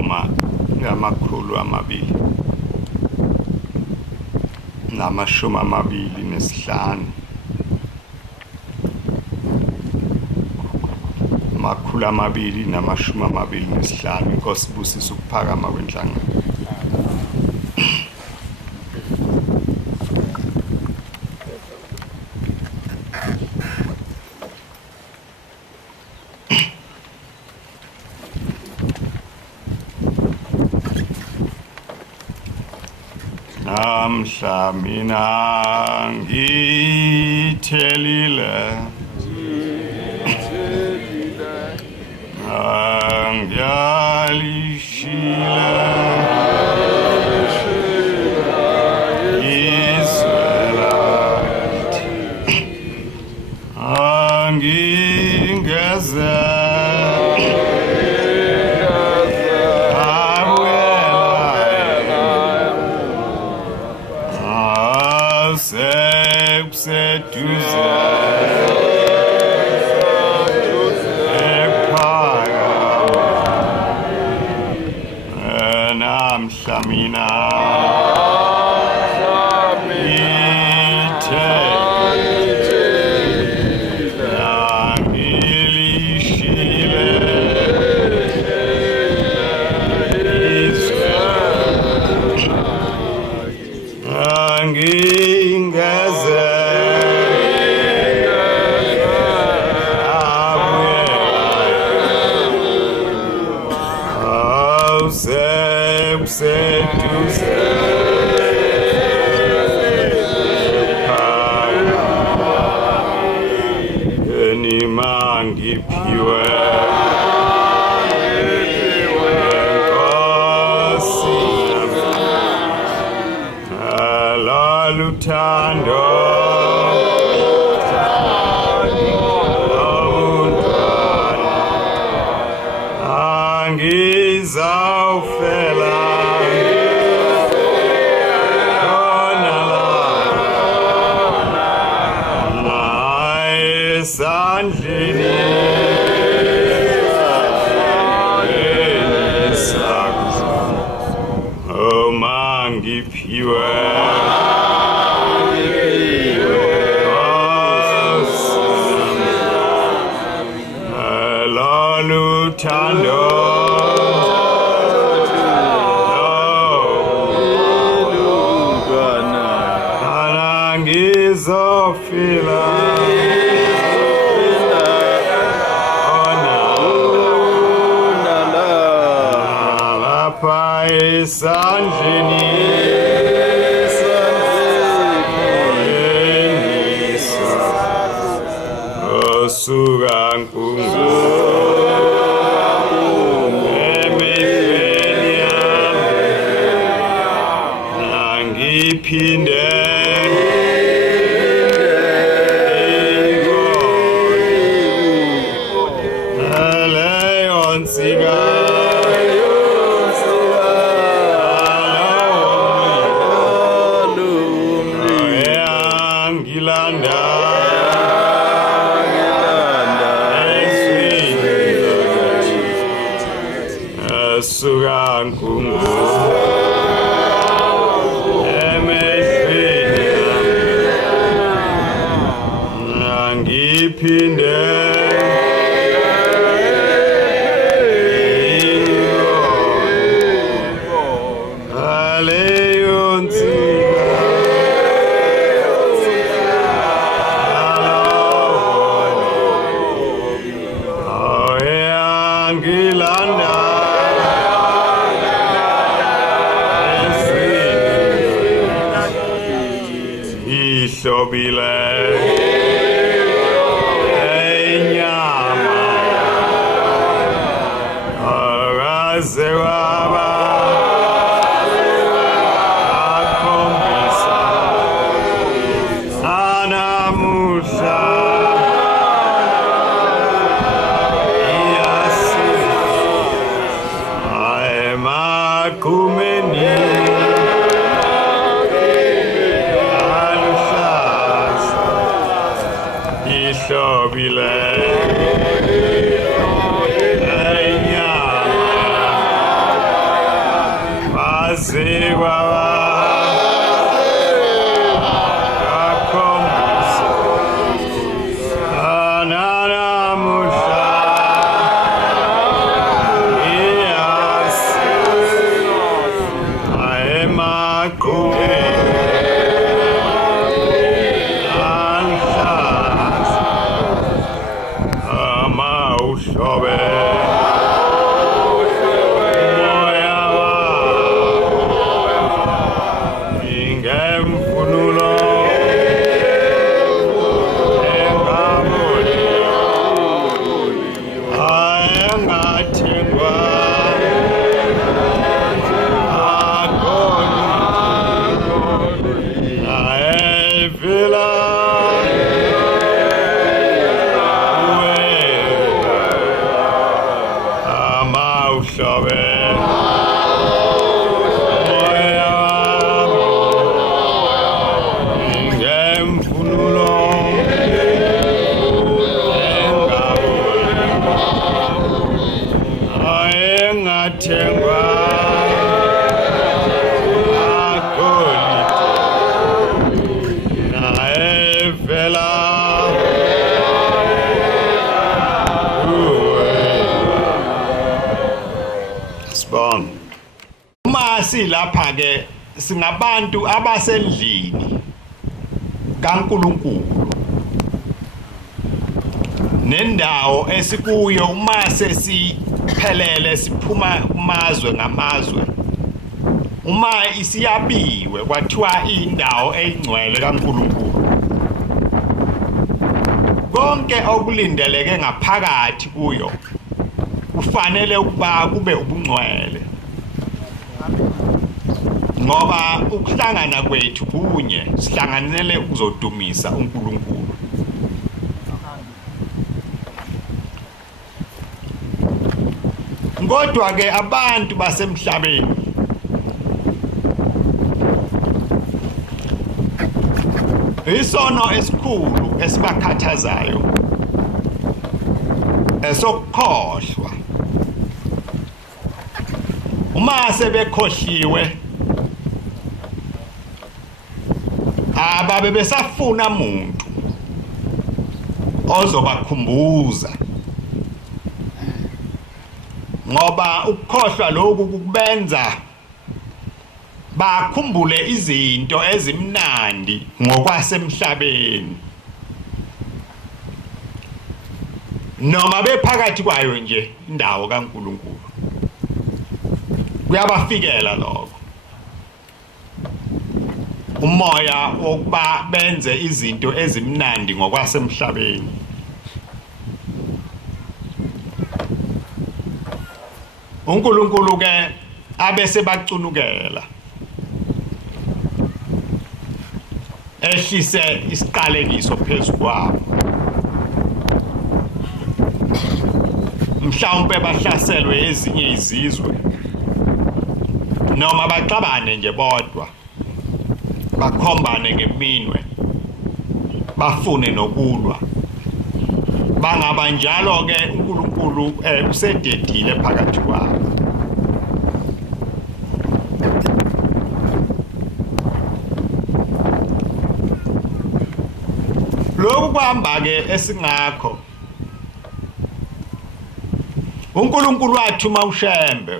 ingoma ngamakhulu amabili namashumi amabili nesihlanu makhulu amabili namashumi amabili nesihlanu. Inkosi ibusise ukuphakama kwenhlangano. Namhla mina ngithelile ngiyalishile izwela angingeze Lapha ke singabantu abasendlini kaNkulunkulu nendawo esikuyo uma sesiphelele siphuma kumazwe ngamazwe uma isiyabiwe kwathiwa indawo engcwele kaNkulunkulu konke okulindeleke ngaphakathi kuyo kufanele ukuba kube ubungcwele ngoba ukuhlangana kwethu kunye sihlanganele ukuzodumisa uNkulunkulu kodwa ke abantu basemhlabeni isono esikhulu esibakhathazayo esokukhohlwa uma sebekhohliwe ababe besafuna umuntu ozobakhumbuza ngoba ukukhohlwa lokhu kubenza bakhumbule izinto ezimnandi ngokwasemhlabeni noma bephakathi kwayo nje indawo kaNkulunkulu kuyabafikela lokho umoya wokuba benze izinto ezimnandi ngokwasemhlabeni uNkulunkulu ke abese bacunukela ehlise isiqalekiso phezulu kwabo mhlawumbe bahlaselwe ezinye izizwe noma baxabane nje bodwa bakhombane ngeminwe bafune nokulwa bangaba njalo ke uNkulunkulu usededile phakathi kwabo lokhu kuhamba ke esingakho uNkulunkulu wathuma uShembe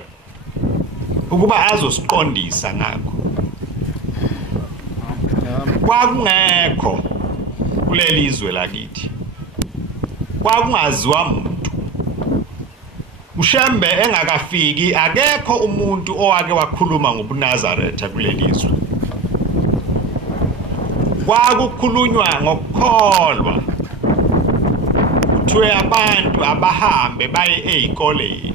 ukuba azosiqondisa ngakho kwakungekho kuleli izwe lakithi kwakungaziwa umuntu uShembe engakafiki akekho umuntu owake wakhuluma ngobuNazaretha kuleli izwe kwakukhulunywa ngokukholwa kuthiwe abantu abahambe baye ezikoleni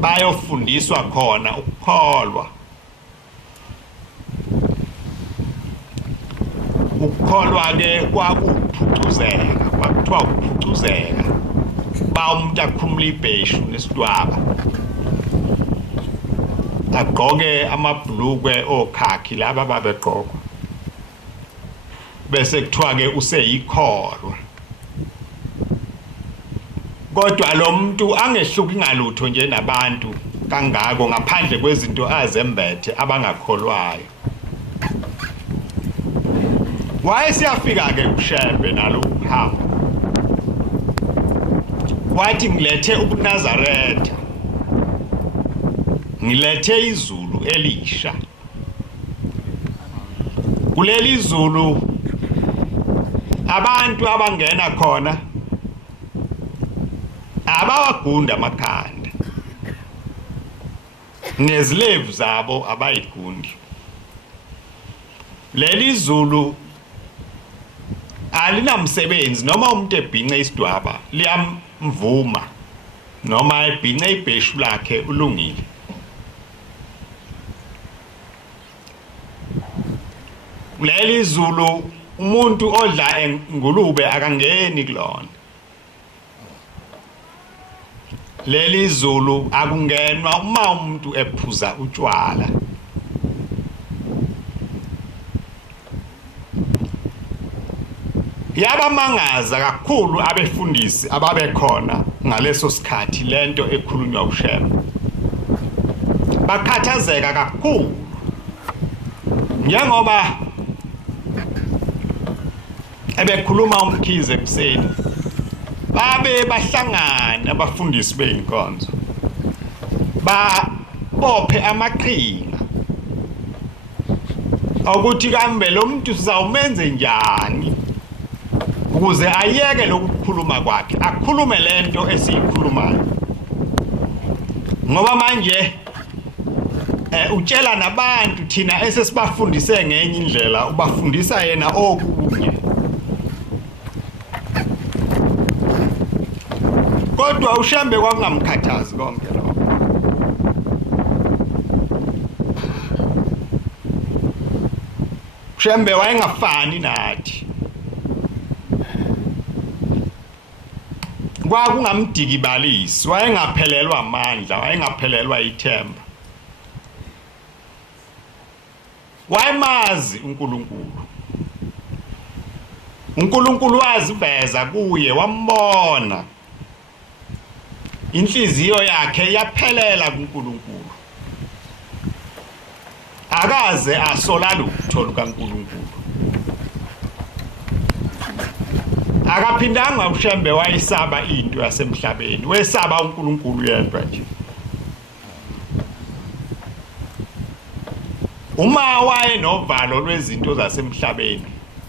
bayofundiswa khona ukukholwa ukukholwa ke kwakuphucuzeka kwakuthiwa ukuphucuzeka ba umuntu akhumula ibheshu nesidwaba agqoke amabhlukwe okhakhi laba babegqoka bese kuthiwa ke useyikholwa kodwa lo muntu angehluki ngalutho nje nabantu kangako ngaphandle kwezinto azembethe abangakholwayo wayesiyafika ke uShembe nalo uhambo wathi ngilethe ubuNazaretha, ngilethe izulu elisha. Kuleli izulu abantu abangena khona abawagunda amakhanda, nezilevu zabo abayigundi. Leli izulu alinamsebenzi noma umuntu ebhince isidwaba liyamvuma, noma ebhince ibheshu lakhe ulungile. Leli izulu umuntu odla engulube akangeni kulona. Leli izulu akungenwa uma umuntu ephuza utshwala. Yabamangaza kakhulu abefundisi ababekhona ngaleso sikhathi lento ekhulunywa uShembe. Bakhathazeka kakhulu njengoba ebekhuluma uMkhize ekuseni, babe bahlangana abafundisi beyinkonzo, babophe amaqhinga ukuthi kambe lo muntu sizawumenze njani ukuze ayeke lokukhuluma kwakhe, akhulume lento esiyikhulumayo. Ngoba manje utshela nabantu thina esesibafundise ngenye indlela, ubafundisa yena okunye. Kodwa uShembe kwakungamkhathazi konke lokho. uShembe wayengafani nathi. Kwakungamdikibalisi, wayengaphelelwa amandla, wayengaphelelwa ithemba. Wayemazi uNkulunkulu. uNkulunkulu waziveza kuye, wambona. Inhliziyo yakhe yaphelela kuNkulunkulu. Akaze asola lutho lukaNkulunkulu. Akaphindanga uShembe wayisaba into yasemhlabeni, wesaba uNkulunkulu yedwa nje. Uma waye novalo lwezinto zasemhlabeni,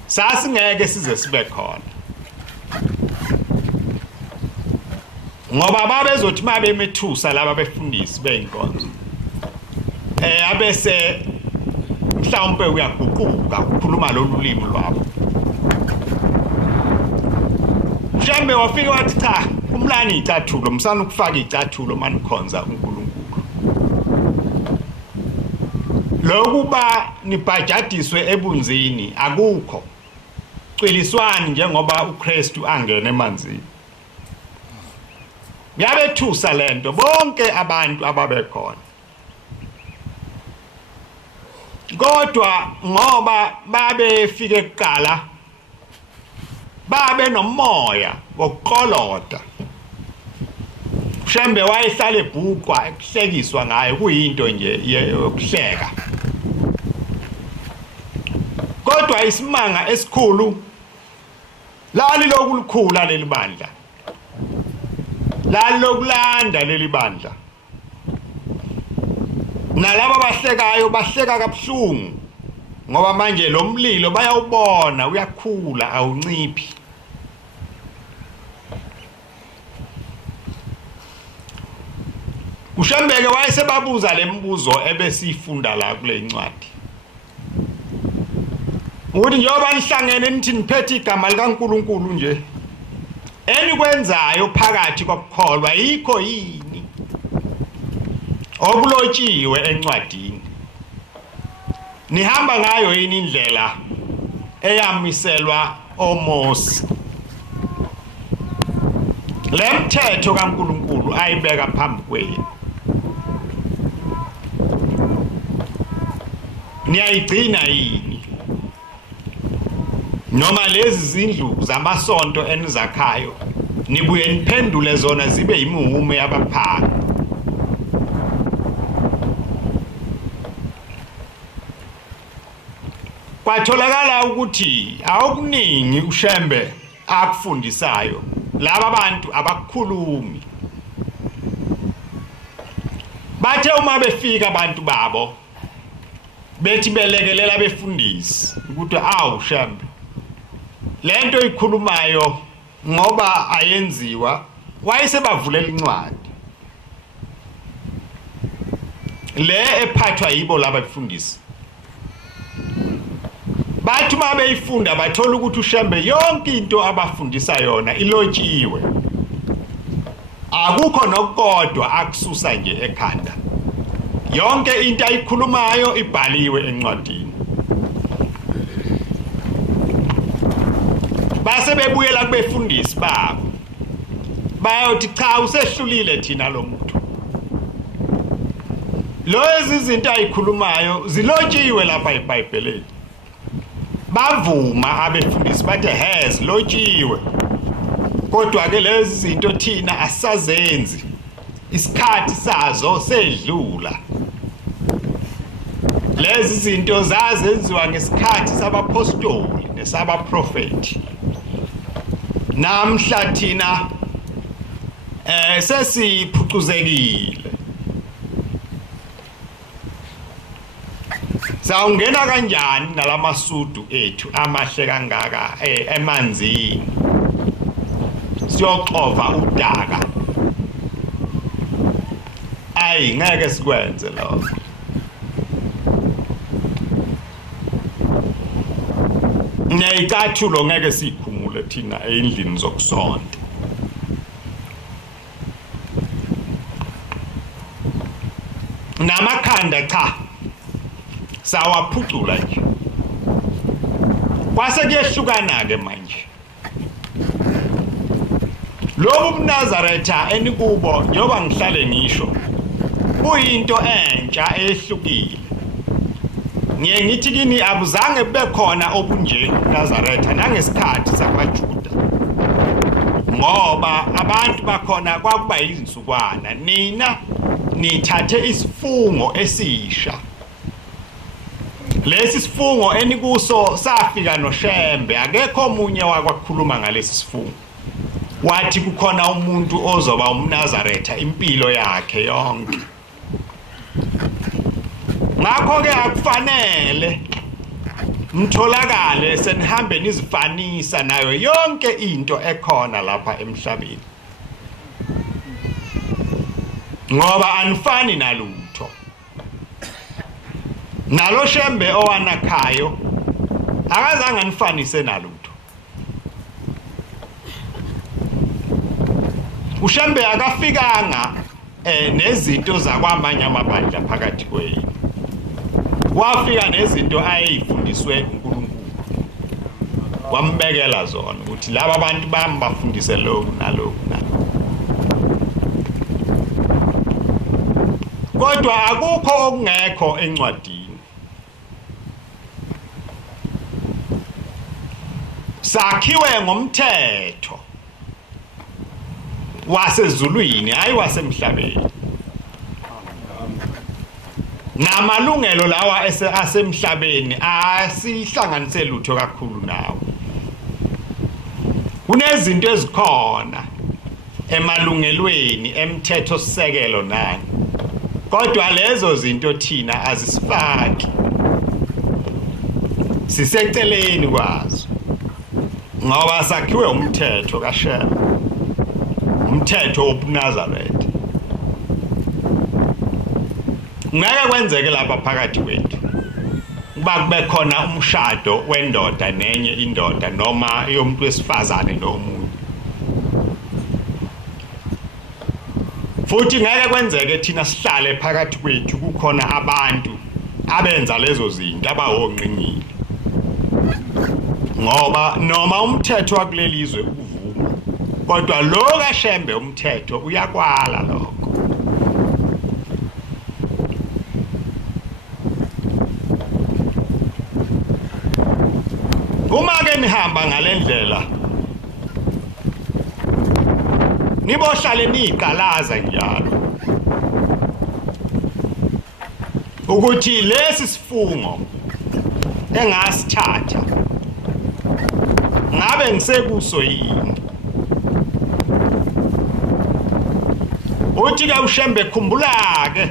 sasingeke size sibe khona. Ngoba babezothi mabemethusa laba befundisi beyinkonzo, abese mhlawumbe uyaguquka ukukhuluma lolulimi lwabo. UShembe wafika wathi cha, umlani icathulo, msana ukufaka icathulo manikhonza uNkulunkulu. Lokuba nibhajadiswe ebunzini akukho. Cwiliswani njengoba uKristu angena emanzini. Yabethusa lento bonke abantu ababekhona. Kodwa ngoba babefike kuqala, babe nomoya wokuqolota. uShembe wayehlala ebhuqwa ekuhlekiswa ngayo, kuyinto nje yokuhleka. Kodwa isimanga esikhulu lali lokulukhula leli bandla, lali lokulanda leli bandla. Nalabo bahlekayo bahleka kabuhlungu ngoba manje lo mlilo bayawubona uyakhula awunciphi. uShembeke wayesebabuza lembuzo ebesifunda la kule incwadi. Ukuthi njengoba nihlangene nithi niphethe igama likaNkulunkulu nje, enikwenzayo phakathi kokukholwa yikho yini okulotshiwe encwadini? Nihamba ngayo yini indlela eyamiselwa oMose? Lemthetho kaNkulunkulu ayibeka phambi kwenu, niyayigcina yini? Noma lezi zindlu zamasonto enizakhayo nibuye niphendule zona zibe imihume yabaphanga. Kwatholakala ukuthi awukuningi uShembe akufundisayo laba bantu abakhulumi bathe uma befika abantu babo bethi belekelela befundisi ukuthi awu Shembe lento ikhulumayo ngoba ayenziwa wayesebavulela incwadi le ephathwa yibo laba befundisi bathi uma beyifunda bathola ukuthi uShembe yonke into abafundisa yona ilotshiwe akukho nokodwa akususa nje ekhanda yonke into ayikhulumayo ibhaliwe encwadini base bebuyela kubefundisi babo bayothi cha usehlulile thina lo muntu lezi izinto ayikhulumayo zilotshiwe lapha eBhayibhelini bavuma abefundisi bathi zilotshiwe kodwa ke lezi zinto thina asazenzi isikhathi sazo sedlula lezi zinto zazenziwa ngesikhathi sabapostoli nesabaprofeti namhla thina sesiphucuzekile sawungena kanjani nalamasudu ethu amahle kangaka emanzini siyoxova udaka ayi ngeke sikwenze lokho ngiyicathulo ngeke sikhumule thina endlini zokusonta namakhanda cha sawaphucula nje kwase kuyehlukana ke manje lobu mNazaretha enikubo njoba ngihlale ngisho kuyinto entsha ehlukile ngiye ngithi kini abuzange bekhona obunje Nazaretha nangesikhathi sakwaJuda ngoba abantu bakhona kwakuba izinsukwana nina nithathe isifungo esisha lesi sifungo enikuso safika noShembe akekho omunye wakwakhuluma ngalesi sifungo wathi kukhona umuntu ozoba umNazaretha impilo yakhe yonke ngakho ke akufanele mtholakale senihambe nizifanisa nayo yonke into ekhona lapha emhlabeni ngoba anifani nalutho nalo Shembe owanakhayo akazange anifanise nalutho uShembe akafikanga nezinto zakwamanye amabandla phakathi kwenu wafika nezinto ayifundiswe uNkulunkulu wambekela zona ukuthi laba abantu bami bafundise lokhu nalokhu kodwa akukho okungekho encwadini sakhiwe ngomthetho wasezulwini hayi wasemhlabeni namalungelo lawa asemhlabeni asihlanganise lutho kakhulu nawo kunezinto ezikhona emalungelweni emthetho sisekelo nani kodwa lezo zinto thina azisifaki siseceleni kwazo ngoba sakhiwe umthetho kaShembe umthetho wobuNazaretha ngeke kwenzeke lapha phakathi kwethu kuba kube khona umshado wendoda nenye indoda noma yomuntu wesifazane nomunye futhi ngeke kwenzeke thina sihlale phakathi kwethu kukhona abantu abenza lezo zinto abahonqingile ngoba noma umthetho wakulelizwe uvuma kodwa lo kaShembe umthetho uyakwala lokho uma ke nihamba ngalendlela nibohlale niqalaza njalo ukuthi lesi sifungo engasithatha ngabe ngisekuso yini uthi ke uShembe khumbula ke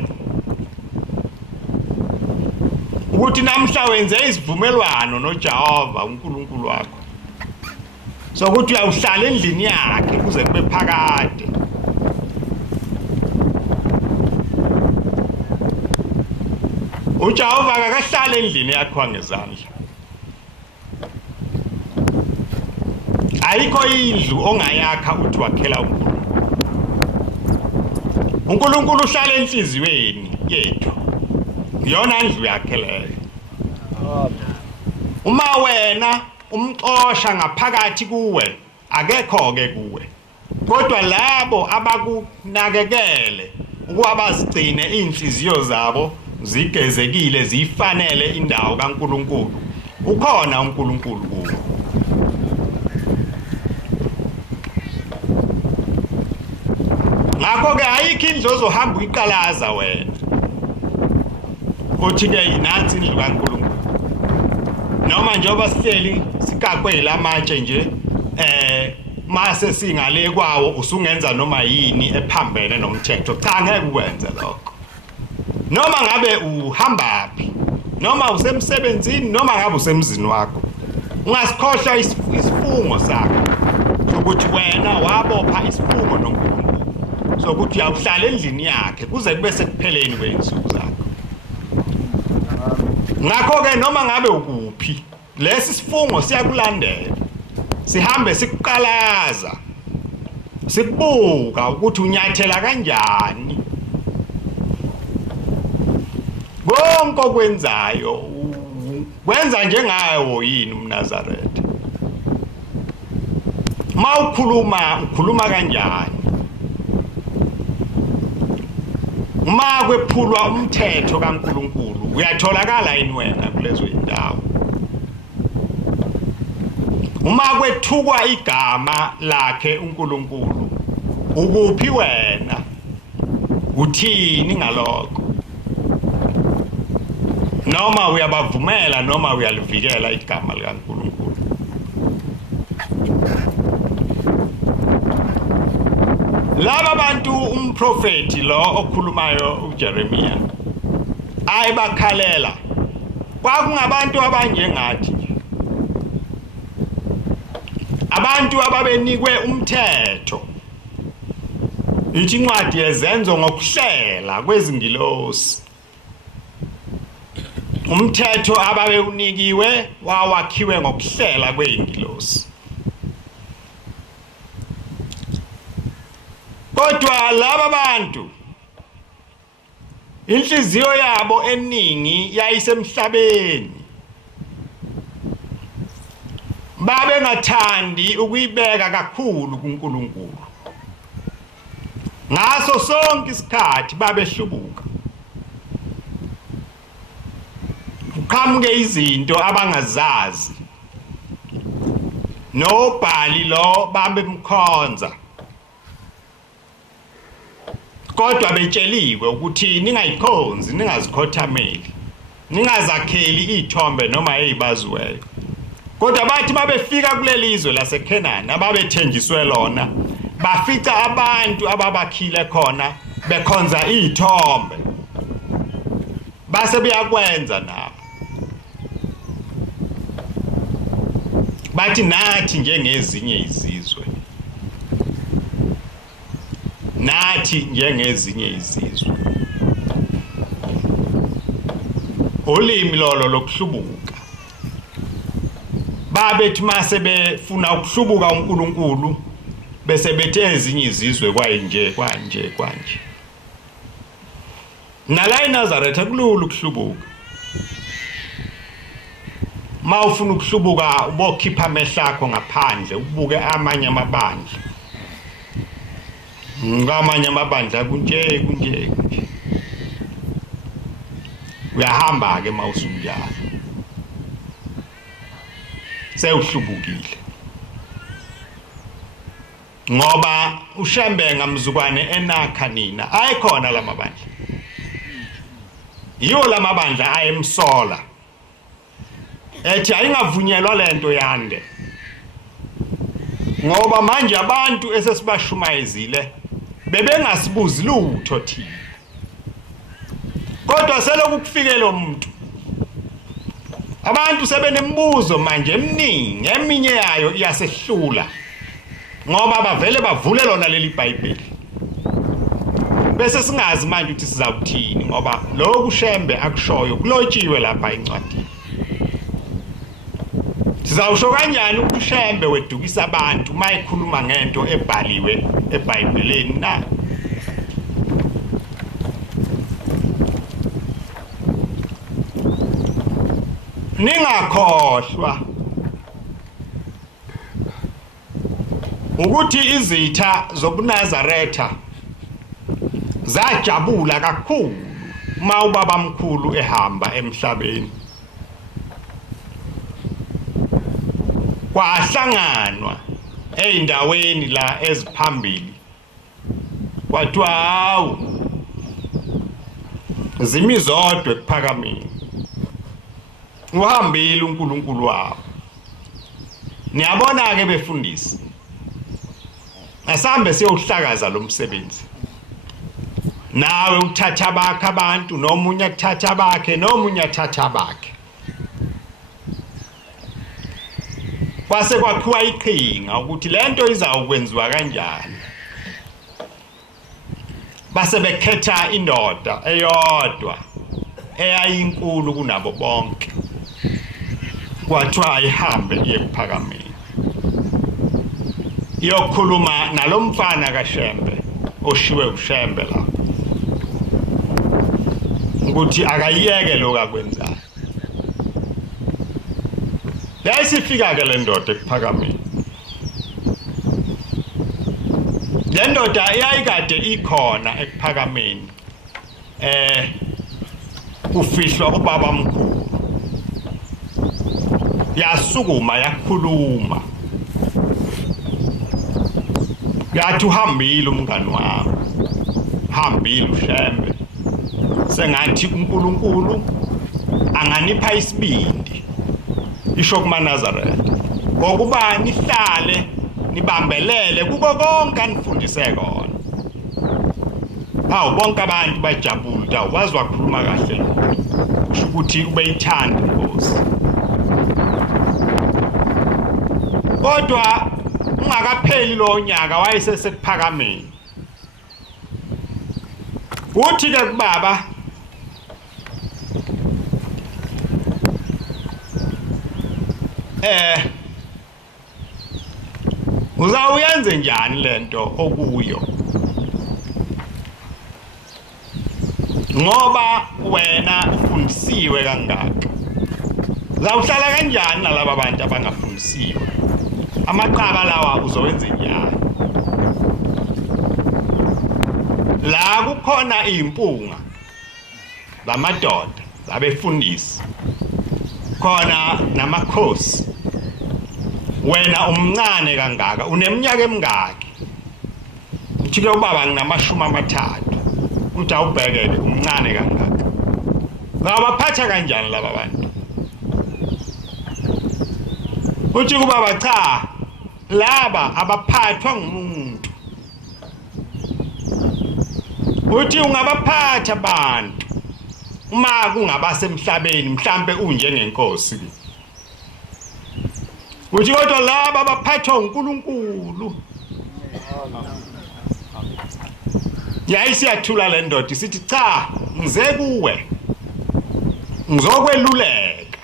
ukuthi namhla wenze isivumelwano noJehova uNkulunkulu wakho sokuthi uyawuhlala endlini yakhe kuze kube phakade. uJehova akahlala endlini yakho ngezandla. Ayikho indlu ongayakha uthi wakhela uNkulunkulu uhlala enhliziyweni yethu. Yona indlu yakhe leyo. Uma wena umxosha ngaphakathi kuwe akekho ke kuwe. Kodwa labo abakunakekele ukuba bazigcine inhliziyo zabo zigezekile zifanele indawo kaNkulunkulu. Ukhona uNkulunkulu kuwe. Ngakho ke ayikho indlu ozohamba uyiqalaza wena. Uthi ke inansi indlu kaNkulunkulu. Noma njengoba sihleli sikaqwe lamatshe nje mase singale kwawo usungenza noma yini ephambene nomthetho. Cha ngeke ukwenze lokho. Noma ngabe uhambaphi, noma usemsebenzini, noma ngabe usemzini wakho. Ungasikhohlwa isifungo sakho sokuthi wena wabopha isifungo noNkulunkulu sokuthi uyawuhlala endlini yakhe kuze kube sekupheleni kwensuku zakho. Ngakho ke noma ngabe ukuphi lesi sifungo siyakulandela. Sihambe sikuqalaza. Sibuka ukuthi unyathela kanjani. Konke okwenzayo wenza njengayo yini uMnazaretha. Ukhuluma kanjani. Uma kwephulwa umthetho kaNkulunkulu uyatholakala yini wena kulezo indawo. Uma kwethukwa igama lakhe uNkulunkulu ukuphi wena. Uthini ngalokho. Noma uyabavumela noma uyalivikela igama likaNkulunkulu. Laba bantu umprofeti lo okhulumayo uJeremiya ayibakhalela kwakungabantu abanjengathi. Abantu ababenikwe umthetho. Ithi incwadi yezenzo ngokuhlela kwezingilosi. Umthetho ababe unikiwe wawakhiwe ngokuhlela kweingilosi. Kodwa laba bantu inhliziyo yabo eningi yayisemhlabeni. Babe ngathandi ukuyibeka kakhulu kuNkulunkulu. Ngaso sonke isikhathi babehlubuka. Uqhamuke izinto abangazazi. NoBhali lo babemkhonza. Kodwa betsheliwe ukuthi ningayikhonzi, ningazikhothameli, ningazakheli izithombe noma ezibaziweyo. Kodwa bathi babefika kuleli izwe laseKhenani ababethenjiswe lona, bafica abantu ababakhile khona bekhonza izithombe. Base beyakwenza nabo. Bathi nathi njengezinye izizwe. Nathi njengezinye izizwe. Ulimi lolo lokuhlubuka. Babethi mase befuna ukuhlubuka uNkulunkulu bese bethe ezinye izizwe kwanje. Nala eNazaretha kulula ukuhlubuka. Mawufuna ukuhlubuka ubokhipha amehlo akho ngaphandle ubuke amanye amabandla. Ngamanye amabandla kunje. Uyahamba ke mawusunjalo. Sewuhlubukile. Ngoba uShembe ngamzukwane enakha nina ayikhona lamabandla. Yiwo lamabandla ayemsola. Ethi ayingavunyelwa lento yande. Ngoba manje abantu esesibashumayezile bebengasibuzi lutho thina kodwa selokhu kufike lo muntu abantu sebenembuzo manje eminingi eminye yayo iyasehlula ngoba bavele bavule lona leli iBhayibheli bese singazi manje ukuthi sizawuthini ngoba lokhu Shembe akushoyo kulotshiwe lapha encwadini sizawusho kanjani ukuthi uShembe wedukisa abantu mayikhuluma ngento ebhaliwe eBhayibhelini na ningakhohlwa ukuthi izitha zobuNazaretha zajabula kakhulu uma ubaba mkhulu ehamba emhlabeni kwahlanganwa eindaweni la eziphambili kwathiwa hawu zimizodwe kuphakameni uhambile uNkulunkulu wabo niyabona ke befundisi asambe siyohlakaza lo msebenzi nawe uthatha bakhe abantu nomunye uthatha bakhe nomunye uthatha bakhe kwase kwakhiwa iqhinga ukuthi lento izawukwenziwa kanjani base bekhetha indoda eyodwa eyayinkulu kunabo bonke kwathiwa ayihambe iye kuphakameni iyokhuluma nalomfana kaShembe oshiwe uShembe la ukuthi akayiyeke lokakwenzayo yayisifika ke le ndoda ekuphakameni le ndoda yayikade ikhona ekuphakameni kufihlwa ubaba mkhulu yasukuma yakhuluma yathi uhambile umngani wami hambile uShembe sengathi uNkulunkulu anganipha isibindi isho kumaNazaretha ngokuba nihlale nibambelele kuko konke anifundise kona hawu bonke abantu bajabula wazi wakhuluma kahle kusho ukuthi ubeyithanda inkosi kodwa ungakapheli lo nyaka wayesesekuphakameni uthi ke kubaba uzawuyenze njani lento okuyo ngoba wena ufundisiwe kangaka zawuhlala kanjani nalabo abantu abangafundisiwe amaqaba lawa uzowenza njani la kukhona impunga lamadoda labefundisi khona namakhosi wena umncane kangaka uneminyaka emingaki uthi ke ubaba nginamashumi amathathu uthi awubhekele umncane kangaka ngabaphatha kanjani laba bantu uthi kubaba cha laba abaphathwa ngumuntu uthi ungabaphatha abantu uma kungabasemhlabeni mhlambe unjengenkosi uthi kodwa laba abaphathwa uNkulunkulu yayisiyathula le ndoda sithi cha ngize kuwe ngizokweluleka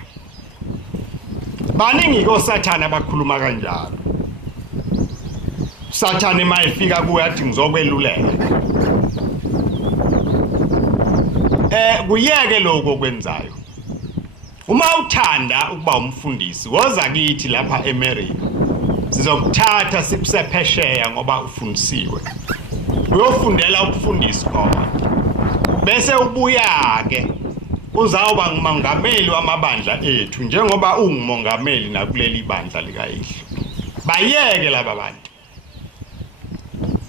baningi koSathana abakhuluma kanjalo Sathane mayifika kuwe athi ngizokweluleka kuyeke lokho okwenzayo uma uthanda ukuba umfundisi woza kithi lapha eMary sizokuthatha sikusephesheya ngoba ufundisiwe uyofundela ukufundisa khona bese ubuya ke uzawuba ngumongameli wamabandla ethu njengoba ungumongameli nakuleli bandla likaYihlo bayeke laba bantu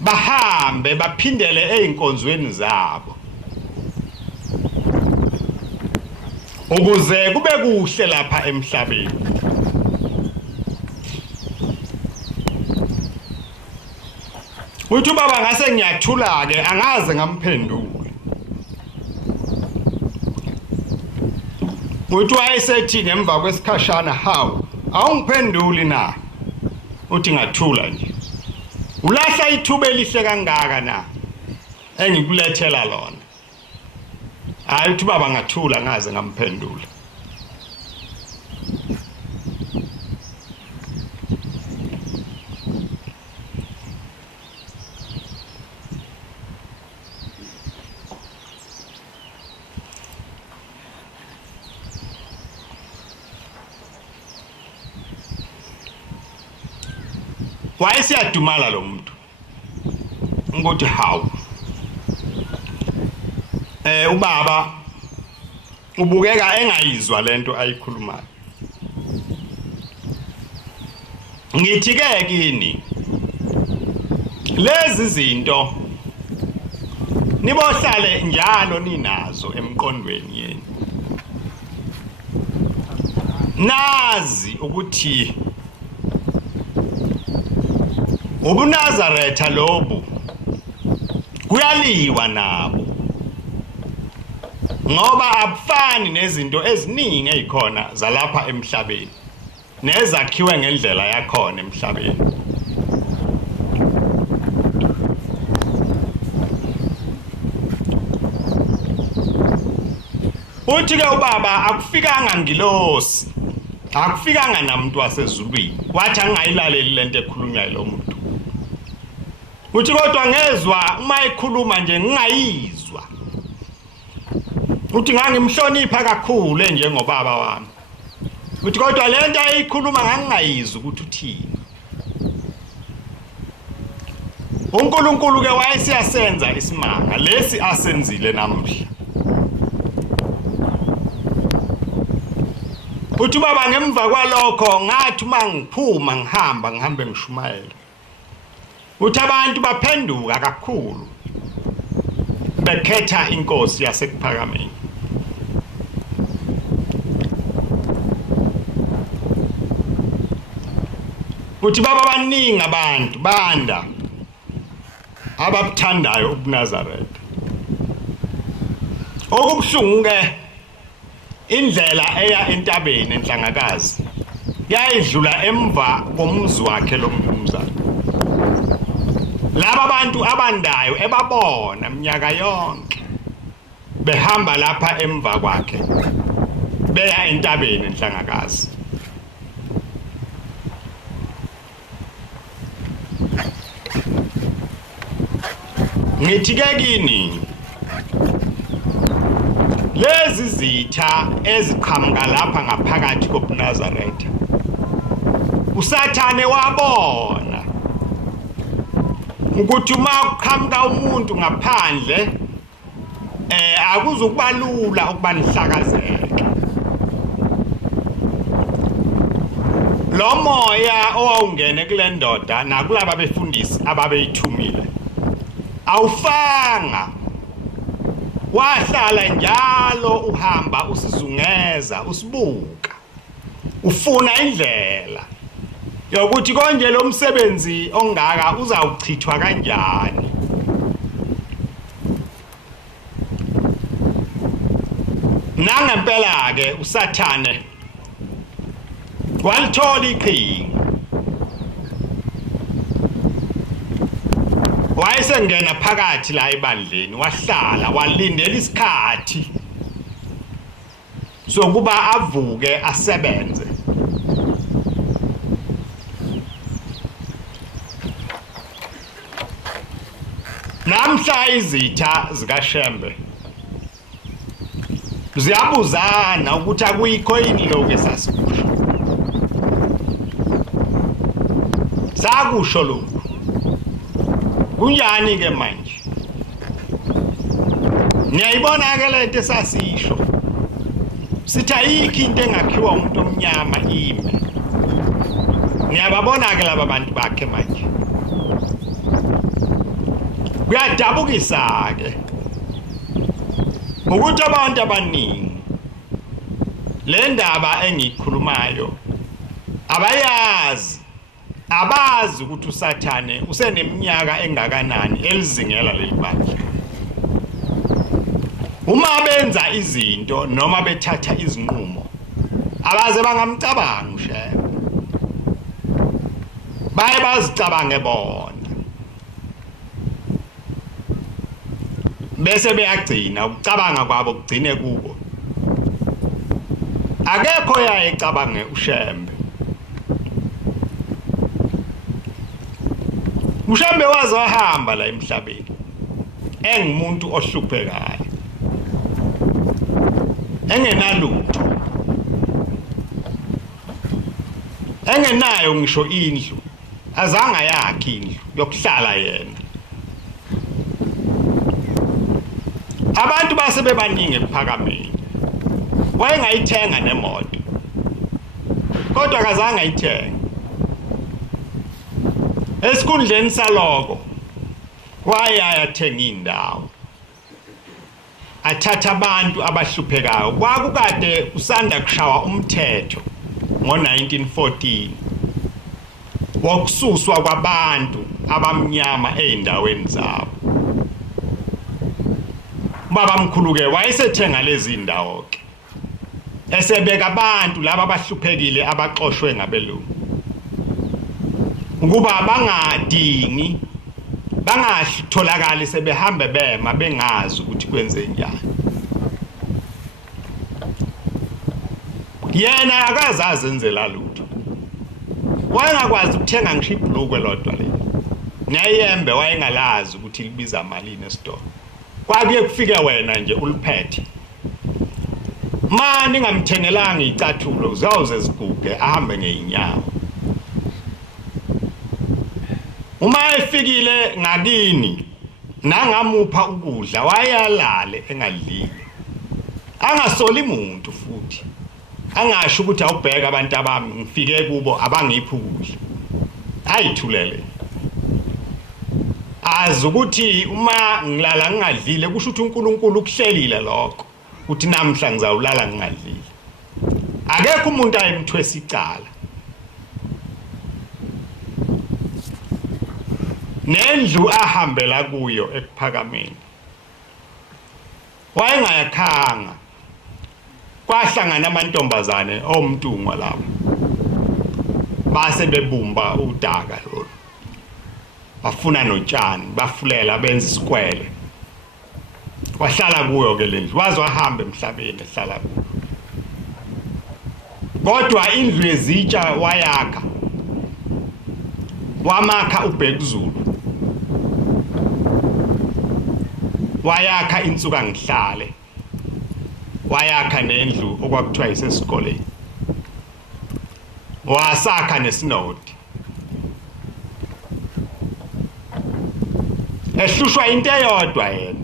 bahambe baphindele einkonzweni zabo ukuze kube kuhle lapha emhlabeni uthi ubaba ngase ngiyathula ke angaze ngamphendula uthi wayesethi ngemva kwesikhashana hawu awungiphenduli na uthi ngathula nje ulahla ithuba elihle kangaka na engikulethela lona hayi uthi baba ngathula ngaze ngamphendula wayesiyadumala lo muntu ukuthi hawu ubaba ubukeka engayizwa lento ayikhulumayo ngithi ke kini lezi zinto nibohlale njalo ninazo emqondweni yenu nazi ukuthi ubuNazaretha lobu kuyaliwa nabo ngoba abufani nezinto eziningi ezikhona zalapha emhlabeni nezakhiwe ngendlela yakhona emhlabeni uthi ke ubaba akufikanga ngilosi akufikanga namuntu wasezulwini wathi angayilaleli lento ekhulunywayo lo muntu uthi kodwa ngezwe uma ekhuluma nje ngingayizwa uthi ngangimhlonipha kakhulu njengobaba wami uthi kodwa lento ayikhuluma ngangingayizwa ukuthi uthini uNkulunkulu ke wayesiyasenza isimanga lesi asenzile namhla uthi baba ngemva kwalokho ngathi mangiphuma ngihambe ngishumayela uthi abantu baphenduka kakhulu bekhetha inkosi yasekuphakameni uthi baba baningi abantu banda ababuthandayo ubuNazaretha okubuhlungu ke indlela eya entabeni enhlangakazi yayidlula emva komuzi wakhe lo mnumzana laba bantu abandayo ebabona minyaka yonke behamba lapha emva kwakhe beya entabeni enhlangakazi ngithi ke kini lezi zitha eziqhamuka lapha ngaphakathi kobuNazaretha uSathane wabona ukuthi uma kuqhamuka umuntu ngaphandle akuzukubalula ukuba nihlakazeke lo moya owawungene kule ndoda nakulabo abefundisi ababeyithumile awufanga wahlala njalo uhamba usizungeza usibuka ufuna indlela yokuthi konje lo msebenzi ongaka uzawuchithwa kanjani nangempela ke uSathane walithola iqhinga wayesengena phakathi la ebandleni wahlala walindela isikhathi sokuba avuke asebenze namhla izitha zikaShembe ziyabuzana ukuthi akuyikho yini lokho esasikusho sakusho lokho kunjani ke manje niyayibona ke lento esasisho sithi ayikho into engakhiwa umuntu omnyama ime niyababona ke laba bantu bakhe manje kuyadabukisa ke ukuthi abantu abaningi le ndaba engikhulumayo abayazi abazi ukuthi uSathane useneminyaka engakanani elizingela lelibandla. Uma benza izinto noma bethatha izinqumo abaze bangamcabanga uShembe, baye bazicabange bona bese beyagcina ukucabanga kwabo kugcine kubo. Akekho yayecabange uShembe. uShembe waze wahamba la emhlabeni engumuntu ohluphekayo, engenalutho, engenayo ngisho indlu, azange yakhe indlu yokuhlala yena. Abantu base bebaningi ePhakameni, wayengayithenga nemoto kodwa akazange ayithenga. Esikhundleni saloko wayayathenga indawo, athatha abantu abahluphekayo. Kwakukade usanda kushawa umthetho ngo-1914 wokususwa kwabantu abamnyama ey'ndaweni zabo. Babamkhulu-ke wayesethenga lezi ndawo ke esebeka abantu laba abahluphekile abaxoshwe ngabelungu ukuba bangadingi, bangatholakali sebehambe bema bengazi ukuthi kwenze njani. Yena akazazi enzela lutho, wayengakwazi ukuthenga ngisho ibhlukwe lodwa leli neyembe, wayengalazi ukuthi libiza malini esitolo. Kwakuye kufike wena nje uliphethe, ma ningamthengelanga icathulo zawuze ziguge ahambe ngeinyawo. Uma efikile ngakini nangamupha ukudla wayalale engadlile, angasoli muntu futhi, angasho ukuthi awubheka abantu abami ngifike kubo abangiphi ukudla, ayithulele. Azi ukuthi uma ngilala ngingadlile kusho ukuthi uNkulunkulu ukuhlelile lokho ukuthi namhla ngizawulala ngingadlile. Akekho umuntu ayemthwesa icala. Nendlu ahambela kuyo ePhakameni wayengayakhanga, kwahlangana amantombazane omntungwa lapho base bebumba udaka lolu, bafuna notshani bafulela benza isikwele. Wahlala kuyo ke lendlu, waze wahamba emhlabeni ehlala kuyo. Kodwa indlu yezitsha wayakha, wamakha uBhekuzulu, wayakha insuka ngihlale, wayakha nendlu okwakuthiwa isesikoleni, wasakha nesinodi. Ehlushwa into eyodwa yena,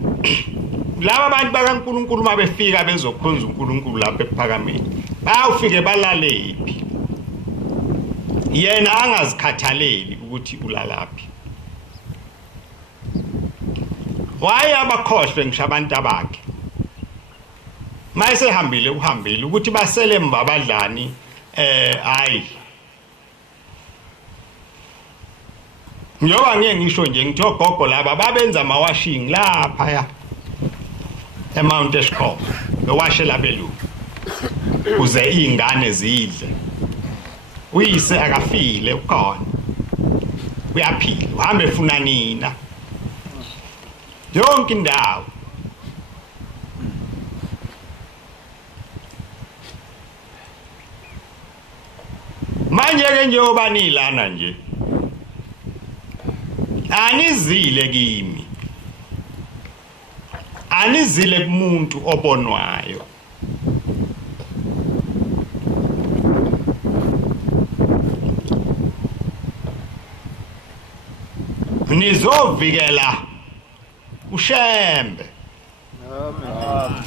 laba abantu bakaNkulunkulu uma befika bezokhonza uNkulunkulu lapha ePhakameni bayawufike balalephi, yena angazikhathaleli ukuthi ulalaphi. Waye abakhohlwe ngisho abantu bakhe mayesehambile uhambile ukuthi basele emva abadlani hayi. Njoba ngeke ngisho nje ngithi ogogo laba babenza amawashing lapha ya eMount Eshcop, bewashela belungu kuze izingane zidle. Uyise akafile ukhona, uyaphila, uhambe efuna nina yonke indawo. Manje ke njengoba nilana nje anizile kimi, anizile kumuntu obonwayo. Nizovikela uShembe. Amen.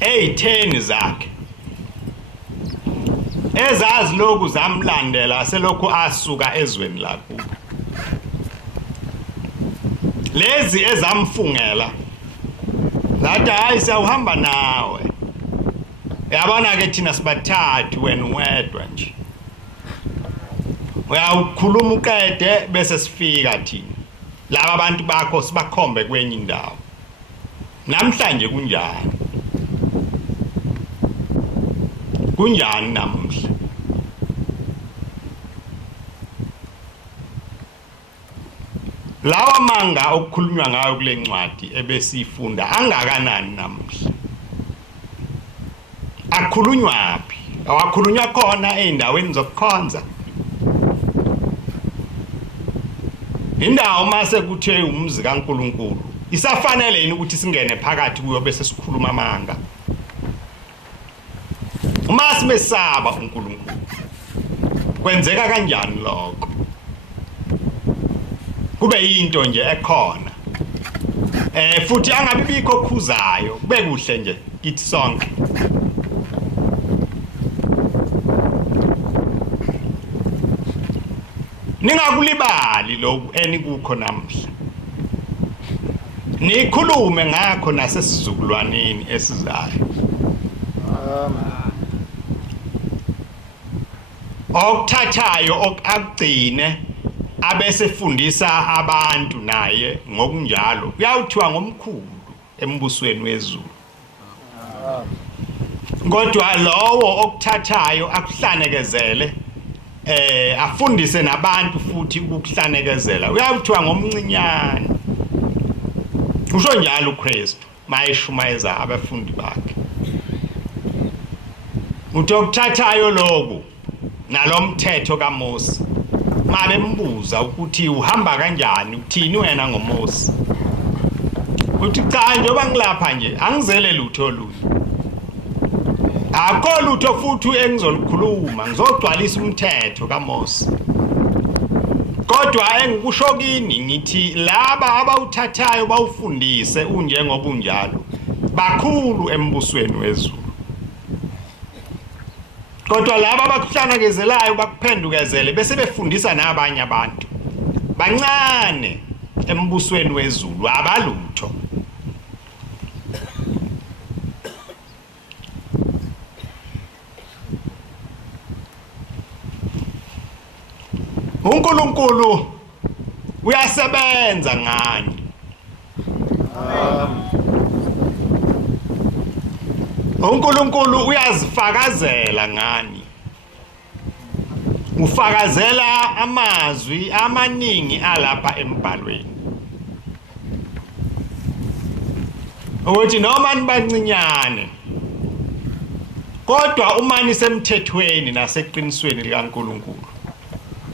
Ey'theni zakhe ezazi lokhu zamlandela selokhu asuka ezweni lakubo, lezi ezamfungela zathi hayi siyawuhamba nawe Yabona ke thina sibathathu wena uwedwa nje. Uyawukhuluma uqede bese sifika thina. Laba abantu bakho sibakhombe kwenye indawo. Namhlanje kunjani? Kunjani namhla? Lawa manga okukhulunywa ngayo kule ncwadi ebesifunda angakanani namhla. Akhulunywa phi? Awakhulunywa khona eindaweni zokukhonza. Indawo mase kuthe umzi kaNkuluNkulu. Isafanele yini ukuthi singene phakathi kuyo bese sikhuluma amanga? Uma simesaba uNkulunkulu. Kwenzeka kanjani lokho? Kube into nje ekhona. Futhi angabe bikho khuzayo, kube kuhle nje kithi sonke. Ningakulibali lokhu enikukho namhla. Nikhulume ngakho nasesizukulwaneni esizayo. Okuthathayo okagcine abesefundisa abantu naye ngokunjalo kuyawuthiwa ngomkhulu embusweni wezulu. Kodwa lowo okuthathayo akuhlanekezele afundise nabantu futhi ukuhlanekezela uyawuthiwa ngomncinyane. Usho njalo uKristu mayeshumayeza abafundi bakhe. Uthi okuthathayo lokho nalomthetho kaMose mabe mbuza ukuthi uhamba kanjani uthini wena ngoMose. Uthi cha njoba ngilapha nje angizele lutho luni. Akho lutho futhi engizolikhuluma ngizogcwalisa umthetho kaMose. Kodwa engikusho kini ngithi laba abawuthathayo bawufundise unjengoba unjalo bakhulu embusweni wezulu. Kodwa laba abakuhlanakezelayo bakuphendukezele bese befundisa nabanye abantu bancane embusweni wezulu abalutho. uNkulunkulu uyasebenza ngani. uNkulunkulu uyazifakazela ngani. Ufakazela amazwi amaningi alapha embhalweni. Ukuthi noma nibancinyane kodwa uma nisemthethweni naseqinisweni likaNkulunkulu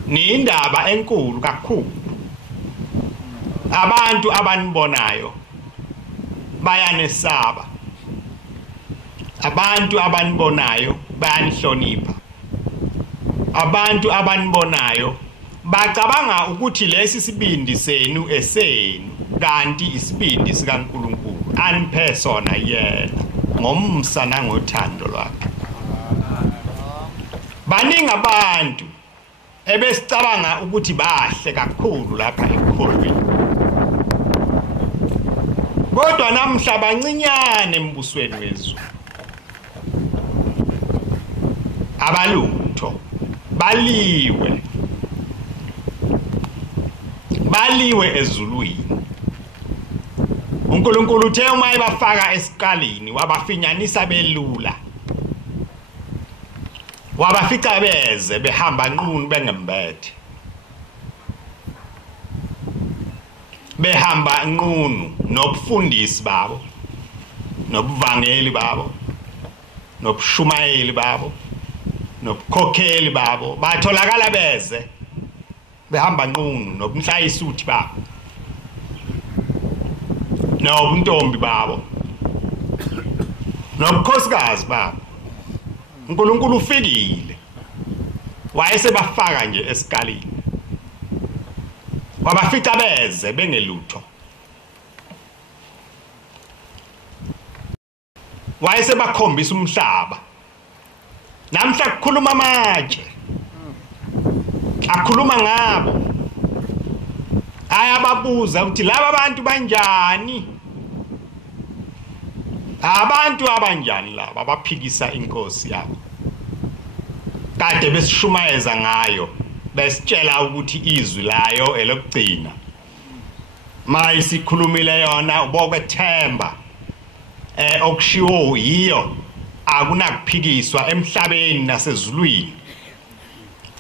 ni indaba enkulu kakhulu. Abantu abanibonayo bayanesaba. Abantu abanibonayo bayanihlonipha. Abantu abanibonayo bacabanga ukuthi lesi sibindi senu esenu kanti isibindi sikaNkulunkulu aniphe sona yena ngomsa nangothando lwakhe. Baningi abantu ebesicabanga ukuthi bahle kakhulu lapha ekholweni. Kodwa namhla bancinyane embusweni wezulu. Abalutho baliwe ezulwini. uNkulunkulu uthe uma ebafaka esiqalini wabafinyanisa belula. Wabafica beze behamba nqunu bengembethe. Behamba nqunu nobufundisi babo, nobuvangeli babo, nobushumayeli babo, nobukhokheli babo batholakala beze behamba nqunu nobunhlayisuthi babo, nobuntombi babo, nobukhosikazi babo. uNkulunkulu ufikile wayesebafaka nje esikalini. Wabafica beze bengelutho. Wayesebakhombisa umhlaba. Namhla kukhuluma amatshe. Akhuluma ngabo. Ayababuza ukuthi laba abantu banjani. abantu abanjani laba abaphikisa inkosi yabo kade besishumayeza ngayo besitshela ukuthi izwi layo elokugcina mayisikhulumile yona ubokwethemba okushiwo yiyo akunakuphikiswa emhlabeni nasezulwini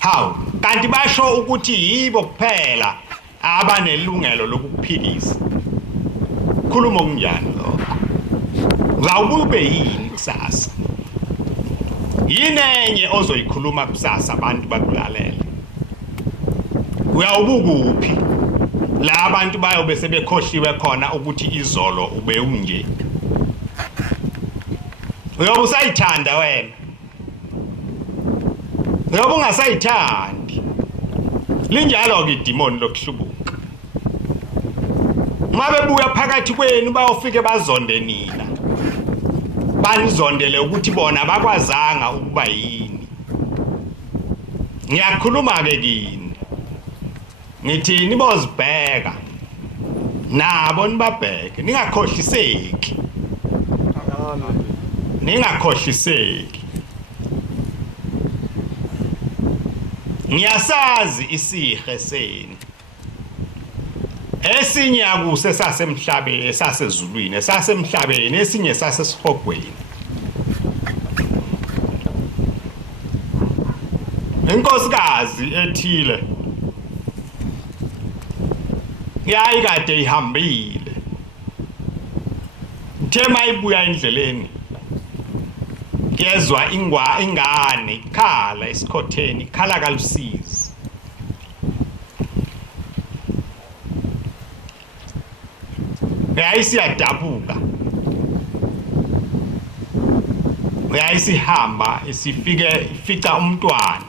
hawu kanti basho ukuthi yibo kuphela abanelungelo lokuphikisa khuluma kunjani lokho uzawube yini kusasa yini enye ozoyikhuluma kusasa abantu bakulalela uyawubukuphi la abantu bayobe sebekhohliwe khona ukuthi izolo ube unje uyobe usayithanda wena uyobe ungasayithandi linjalo-ke idimoni lokuhlubuka uma bebuya phakathi kwenu bayofike bazonde nina banizondele ukuthi bona bakwazanga ukuba yini ngiyakhuluma-ke kini ngithi nibozibheka nabo nibabheke ningakhohliseki ningakhohliseki ngiyasazi isihe senu esinye akuse sasemhlabeni esasezulwini esasemhlabeni esinye sasesihogweni inkosikazi ethile yayikade ihambile thema ibuya endleleni yezwa ingane ikhala esikhotheni ikhala kalusizi yayisiyadabuka yayisihamba ifica umntwana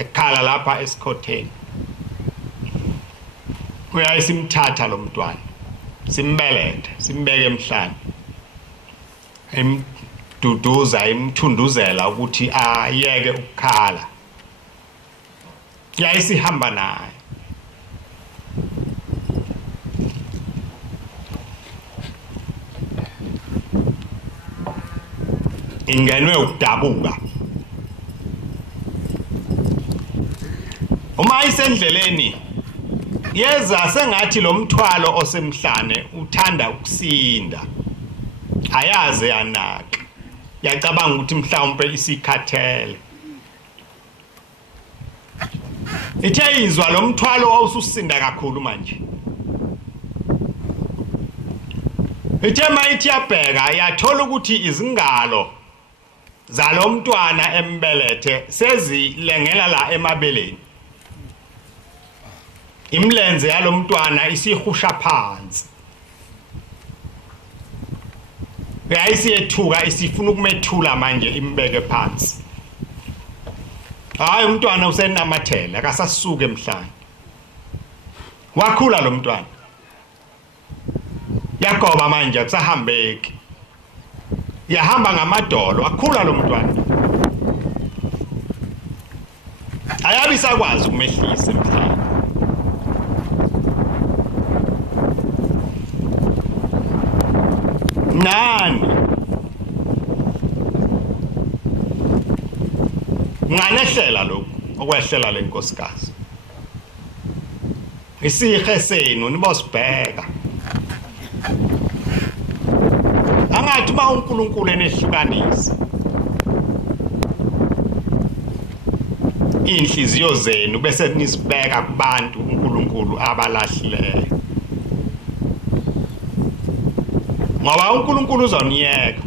ekhala lapha esikhotheni uyayisimthatha lo mntwana simbelethe simbeke emhlane imduduza imthunduzela ukuthi ayeke ukukhala yayisihamba naye ingenwe ukudabuka uma isendleleni yeza sengathi lo mthwalo osemhlane uthanda ukusinda ayaze yanaka yacabanga ukuthi mhlawumbe isikhathele ithe izwa lo mthwalo awususinda kakhulu manje ithe mayithi yabheka yathola ukuthi izingalo zalo mntwana embelethe sezilengela la emabeleni imlenze yalo mntwana isihusha phansi yayisiyethuka isifuna ukumethula manje imbeke phansi hayi umntwana usenamathela akasasuke emhlanje wakhula lo mntwana yagoba manje akusahambeki yahamba ngamadolo akhula lo mntwana ayabi sakwazi ukumehlisa emhlanje nani nganehlela lokho okwehlela lenkosikazi isihe senu nibosibheka angathi ba uNkulunkulu enehlukanisa inhliziyo zenu bese nisibeka kubantu uNkulunkulu abalahlileyo ngoba uNkulunkulu uzoniyeka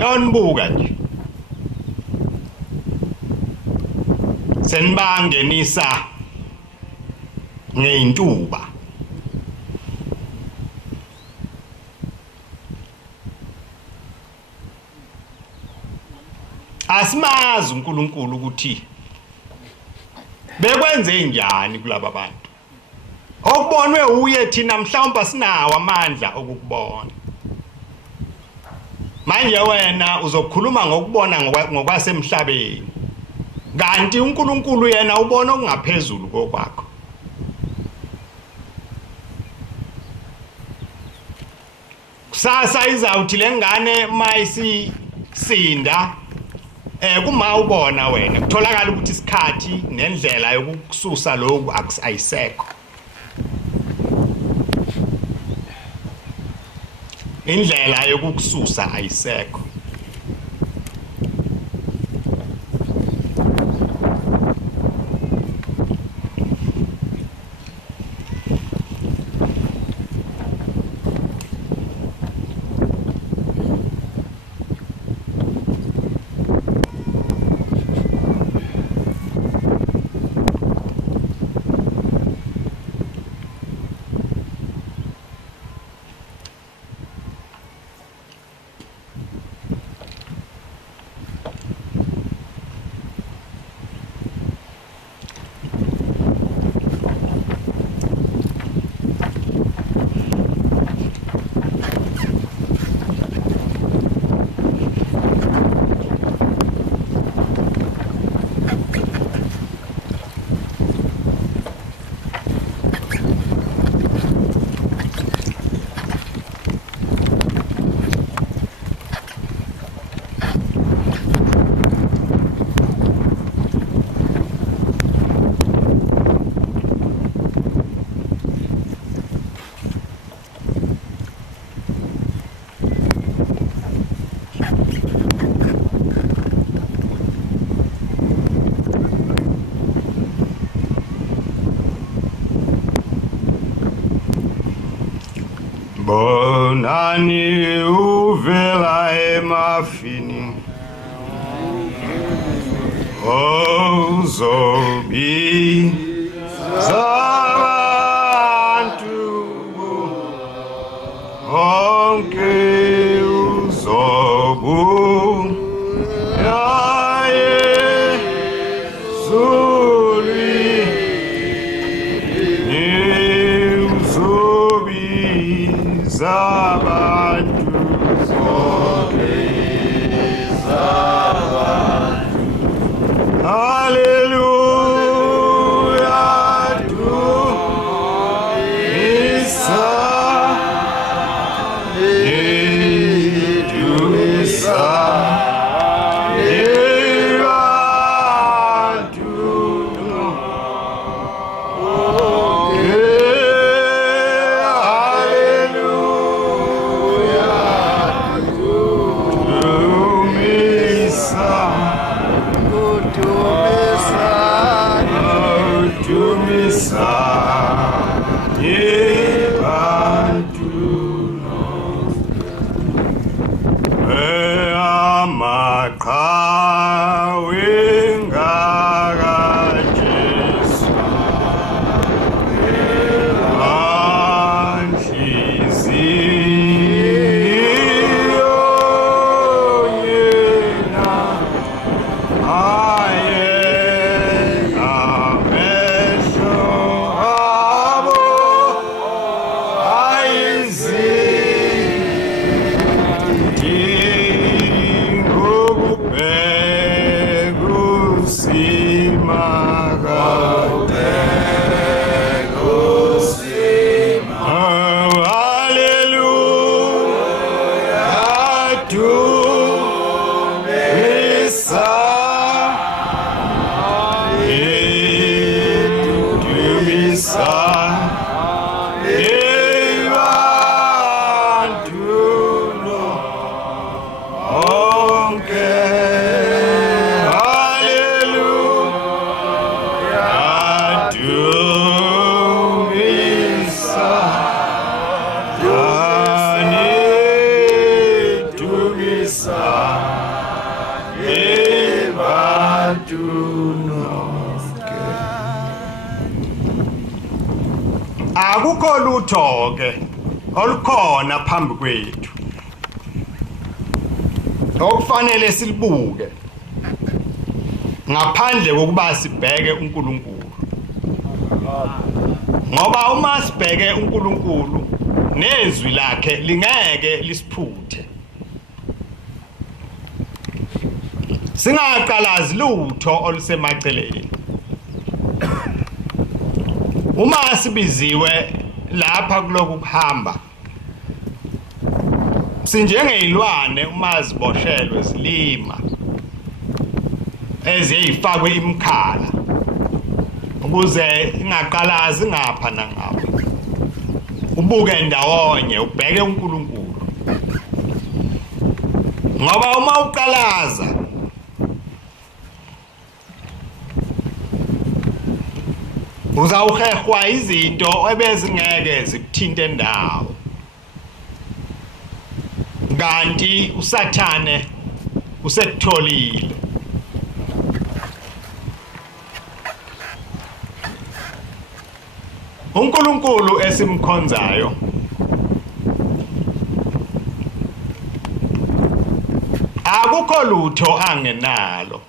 yonibuka nje senibangenisa ngeintuba asimazi uNkulunkulu ukuthi bekwenze njani kulaba bantu okubonwe uye thina mhlawumbe sinawo amandla okukubona manje wena uzokhuluma ngokubona ngokwasemhlabeni kanti uNkulunkulu yena ubona okungaphezulu kokwakho kusasa izawuthi lengane mayisi sinda kuma ubona wena kutholakala ukuthi isikhathi nendlela yokususa lokhu ayisekho indlela yokususa ayisekho Bonani uvela emafini Ozobi zabantu onke uzobu yaye zuri zabantu zonke zabantu Hallelujah to Isa Akukho lutho ke olukhona phambi kwethu okufanele silibuke ngaphandle kokuba sibheke uNkulunkulu ngoba uma sibheke uNkulunkulu nezwi lakhe lingeke lisiphuthe singaqalazi lutho olusemaceleni uma sibiziwe lapha kuloku kuhamba sinjengezilwane uma ziboshelwe zilima eziyifakwe imkhala ukuze ingaqalazi ngapha nangapha ubuke ndawonye ubheke uNkulunkulu ngoba uma uqalaza uzawuhehwa izinto ebezingeke zikuthinte ndawo kanti usathane usekutholile uNkulunkulu esimkhonzayo akukho lutho angenalo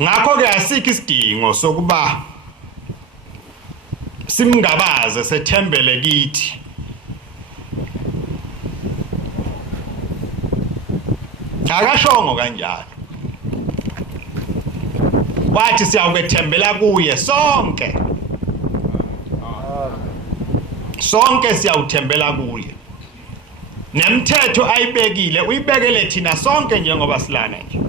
ngakho ke asikho isidingo sokuba simngabaze sethembele kithi akashongo kanjalo wathi siyawukwethembela kuye sonke siyawuthembela kuye nemithetho ayibekile uyibekele thina sonke njengoba silana nje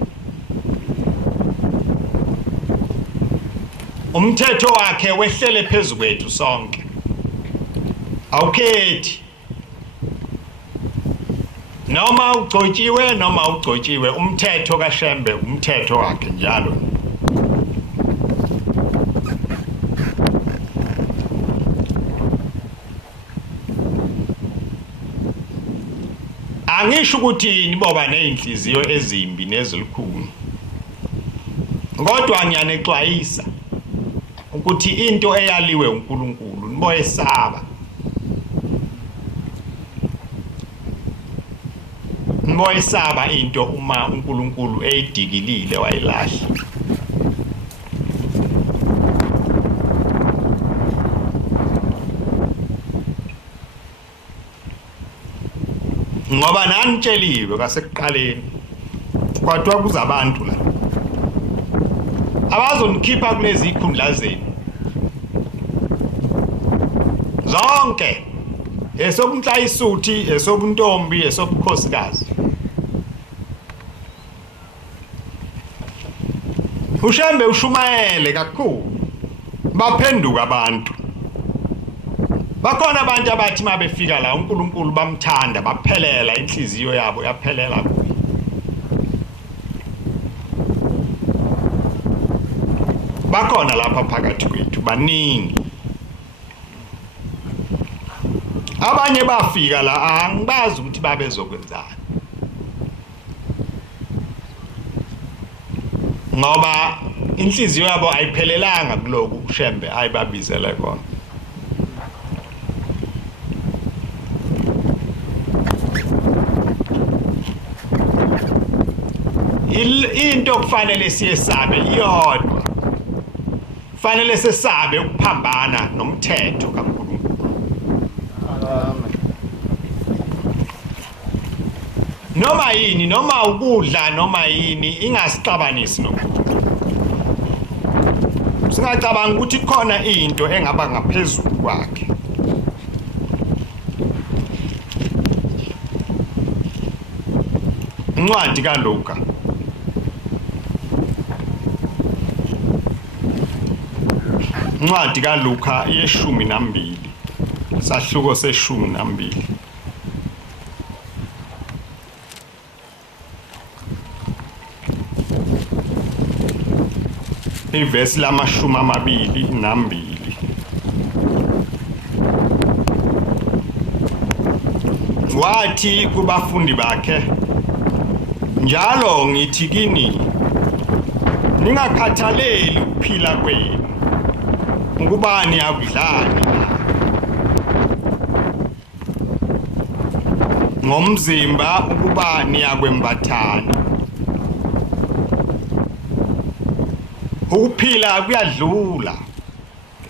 umthetho wakhe wehlele phezulu kwethu sonke awukhethi noma ugcotshiwe umthetho kaShembe umthetho wakhe njalo angisho ukuthi niboba nezinhliziyo ezimbi nezilikhulu kodwa ngiyanexwayisa ukuthi into eyaliwe uNkulunkulu niboyesaba into uma uNkulunkulu eyidikilile wayilahla ngoba nanitsheliwe kasekuqaleni kwathiwa kuzabantu la abazonikhipha kulezi ikhundla zenu zonke esobunhlayisuthi esobuntombi esobukhosikazi uShembe ushumayele kakhulu baphenduka abantu bakhona abantu abathi mabefika la uNkulunkulu bamthanda baphelela inhliziyo yabo yaphelela kuye bakhona lapha phakathi kwethu baningi abanye bafika la angibazi ukuthi babezokwenzana ngoba inhliziyo yabo ayiphelelanga kuloku uShembe ayibabizele kona into kufanele siyesabe iyodwa fanele sesabe ukuphambana nomthetho kaNkulunkulu noma yini noma ukudla noma yini ingasixabanisi noNkulunkulu singacabanga ukuthi khona into engaba ngaphezulu kwakhe incwadi kaLuka incwadi kaLuka yeshumi nambili sahluko seshumi nambili ivesi lamashumi amabili nambili wathi kubafundi bakhe njalo ngithi kini ningakhathaleli ukuphila kwenu ngubani akudlani ngomzimba ukuba niyakwembathana ukuphila kuyadlula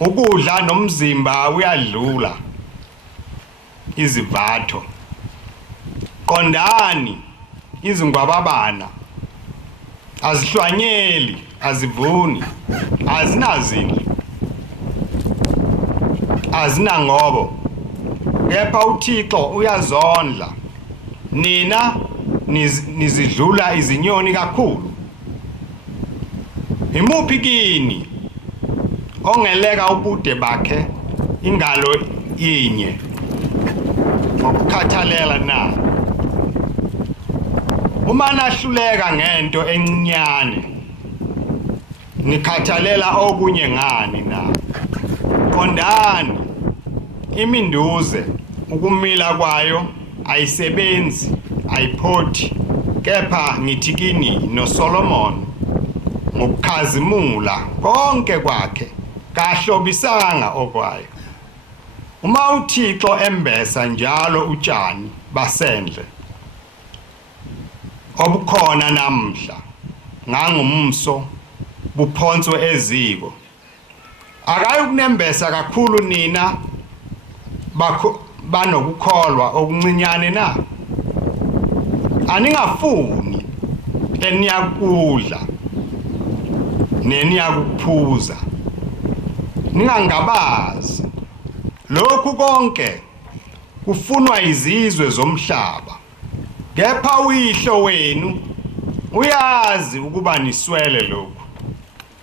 ukudla nomzimba uyadlula izivatho qondani izingwababana azihlwanyeli azivuni azinazindlu azinangobo kepha uThixo uyazondla nina nizidlula izinyoni kakhulu. Imuphi kini ongeleka ubude bakhe ingalo inye ngokukhathalela na? Uma nahluleka ngento encane nikhathalela okunye ngani na? Qondani iminduze ukumila kwayo ayisebenzi ayiphothi, kepha ngithi kini noSolomon ngokukhazimula konke kwakhe kahlobisanga okwayo. Uma uThixo embesa njalo utshani basendle obukhona namhla ngangumso buphonswe eziko, akayukunembesa kakhulu nina banokukholwa okuncinyane na? Aningafuni eniyakudla neniyakuphuza, ningangabazi lokhu konke kufunwa izizwe zomhlaba, kepha uYihlo wenu uyazi ukuba niswele lokhu.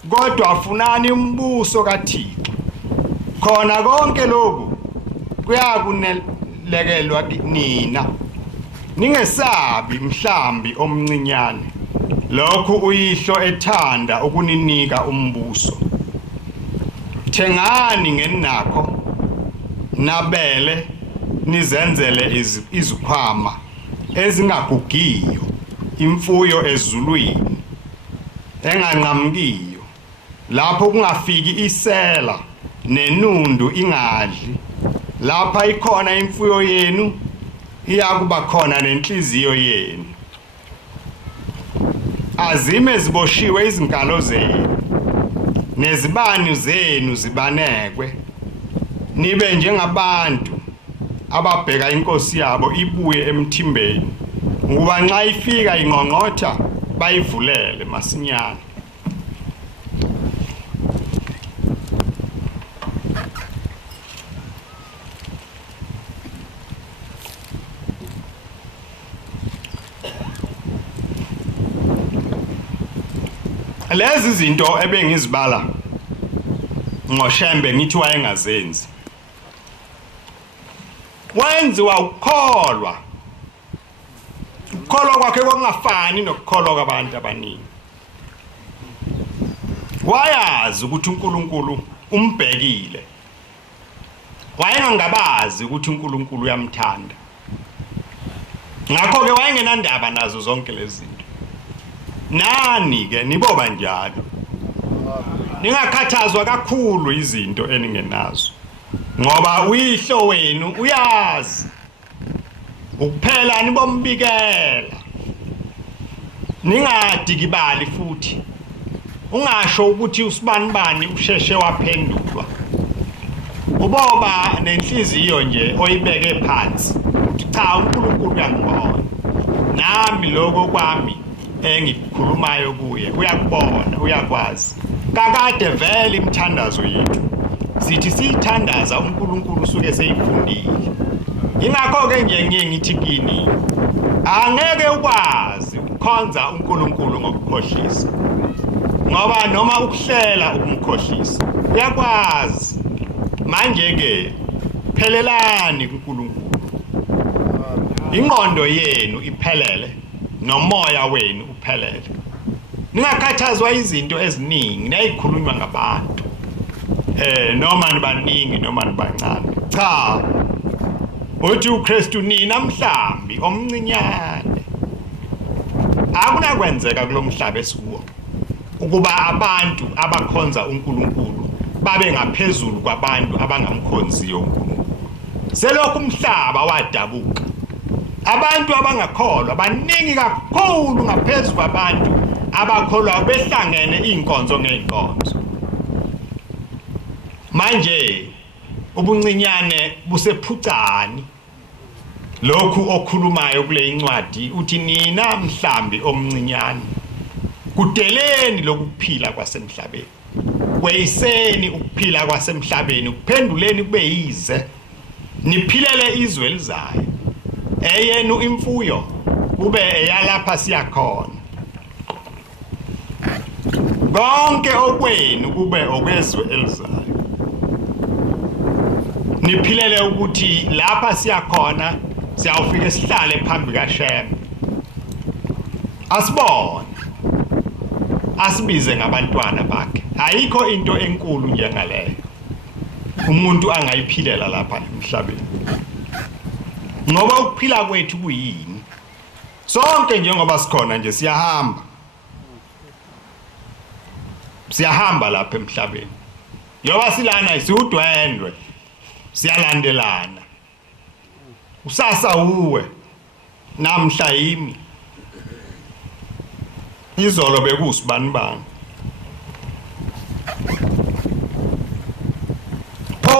Kodwa afunani umbuso kaThixo, khona konke lokhu kuyakunelekelwa nina. Ningesabi mhlambi omncinyane, lokhu uYihlo ethanda ukuninika umbuso. Thengani ngenakho nabele nizenzele izikhwama ezingagugiyo, imfuyo ezulwini enganqamukiyo, lapho kungafiki isela nenundu ingadli. Lapha ikhona imfuyo yenu iyakuba khona nenhliziyo yenu. Azime ziboshiwe izinkalo zenu nezibani zenu zibanekwe, nibe njengabantu ababheka inkosi yabo ibuye emthimbeni, ukuba nxa ifika ingqongqotha bayivulele masinyane. Lezi zinto ebengizibala ngoShembe ngithi wayengazenzi, wenziwa ukukholwa. Ukukholwa kwakhe kwakungafani nokukholwa kwabantu abaningi. Wayazi ukuthi uNkulunkulu umbhekile, wayengangabazi ukuthi uNkulunkulu uyamthanda, ngakho-ke wayengenandaba nazo zonke lezi zinto. Nani-ke niboba njalo, ningakhathazwa kakhulu izinto eningenazo, ngoba uYihlo wenu uyazi. Ukuphela nibombikela, ningadikibali futhi, ungasho ukuthi usibanibani usheshe waphendulwa. Uboba nenhliziyo nje oyibeke phansi, cha uNkulunkulu uyangibona, nami lokho kwami engikukhulumayo kuye uyakubona, uyakwazi. Kakade vele imithandazo yethu sithi siyithandaza uNkulunkulu usuke seyifundile. Ingakho-ke nje ngithi kini angeke ukwazi ukukhonza uNkulunkulu ngokukhohlisa, ngoba noma ukuhlela ukumkhohlisa uyakwazi. Manje-ke phelelani kuNkulunkulu, ingqondo yenu iphelele nomoya wenu uphelele. Ningakhathazwa izinto eziningi nezikhulunywa ngabantu, noma nibaningi noma nibancane. Cha, uthi uKristu nina mhlambi omncinyane. Akunakwenzeka kulomhlaba esikuwo ukuba abantu abakhonza uNkulunkulu babe ngaphezulu kwabantu abangamkhonziyo uNkulunkulu. Selokhu umhlaba wadabuka, abantu abangakholwa baningi kakhulu ngaphezulu kwabantu abakholwa behlangene inkonzo ngeenkonzo. Manje ubuncinyane busephucani. Lokhu okhulumayo kule incwadi uthi nina mhlambi omncinyane, kudeleni lokuphila kwasemhlabeni, kweyiseni ukuphila kwasemhlabeni, kuphenduleni kube yize niphilele izwe elizayo eyenu imfuyo kube eyalapha siyakhona konke okwenu kube okwezwe elizayo niphilele ukuthi lapha siyakhona siyawufika sihlale phambi kaShem asibone asibize ngabantwana bakhe ayikho into enkulu njengaleyo umuntu angayiphilela lapha emhlabeni ngoba ukuphila kwethu kuyini sonke njengoba sikhona nje siyahamba lapha emhlabeni yoba silana isiudwendwe siyalandelana usasa uwe namhla yimi izolo bekusibani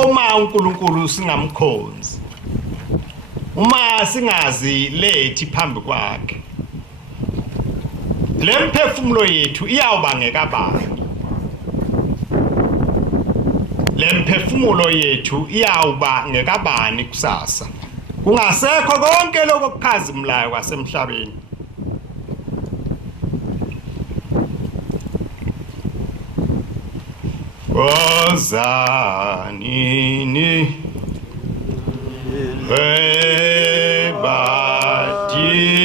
uma uNkulunkulu singamkhonzi uma singazi lethi phambi kwakhe lemphefumulo yethu iyawubangeka bani lemphefumulo yethu iyawubangeka bani kusasa kungasekho konke lokho kukhazimlayo kwasemhlabeni Ozanini Badingi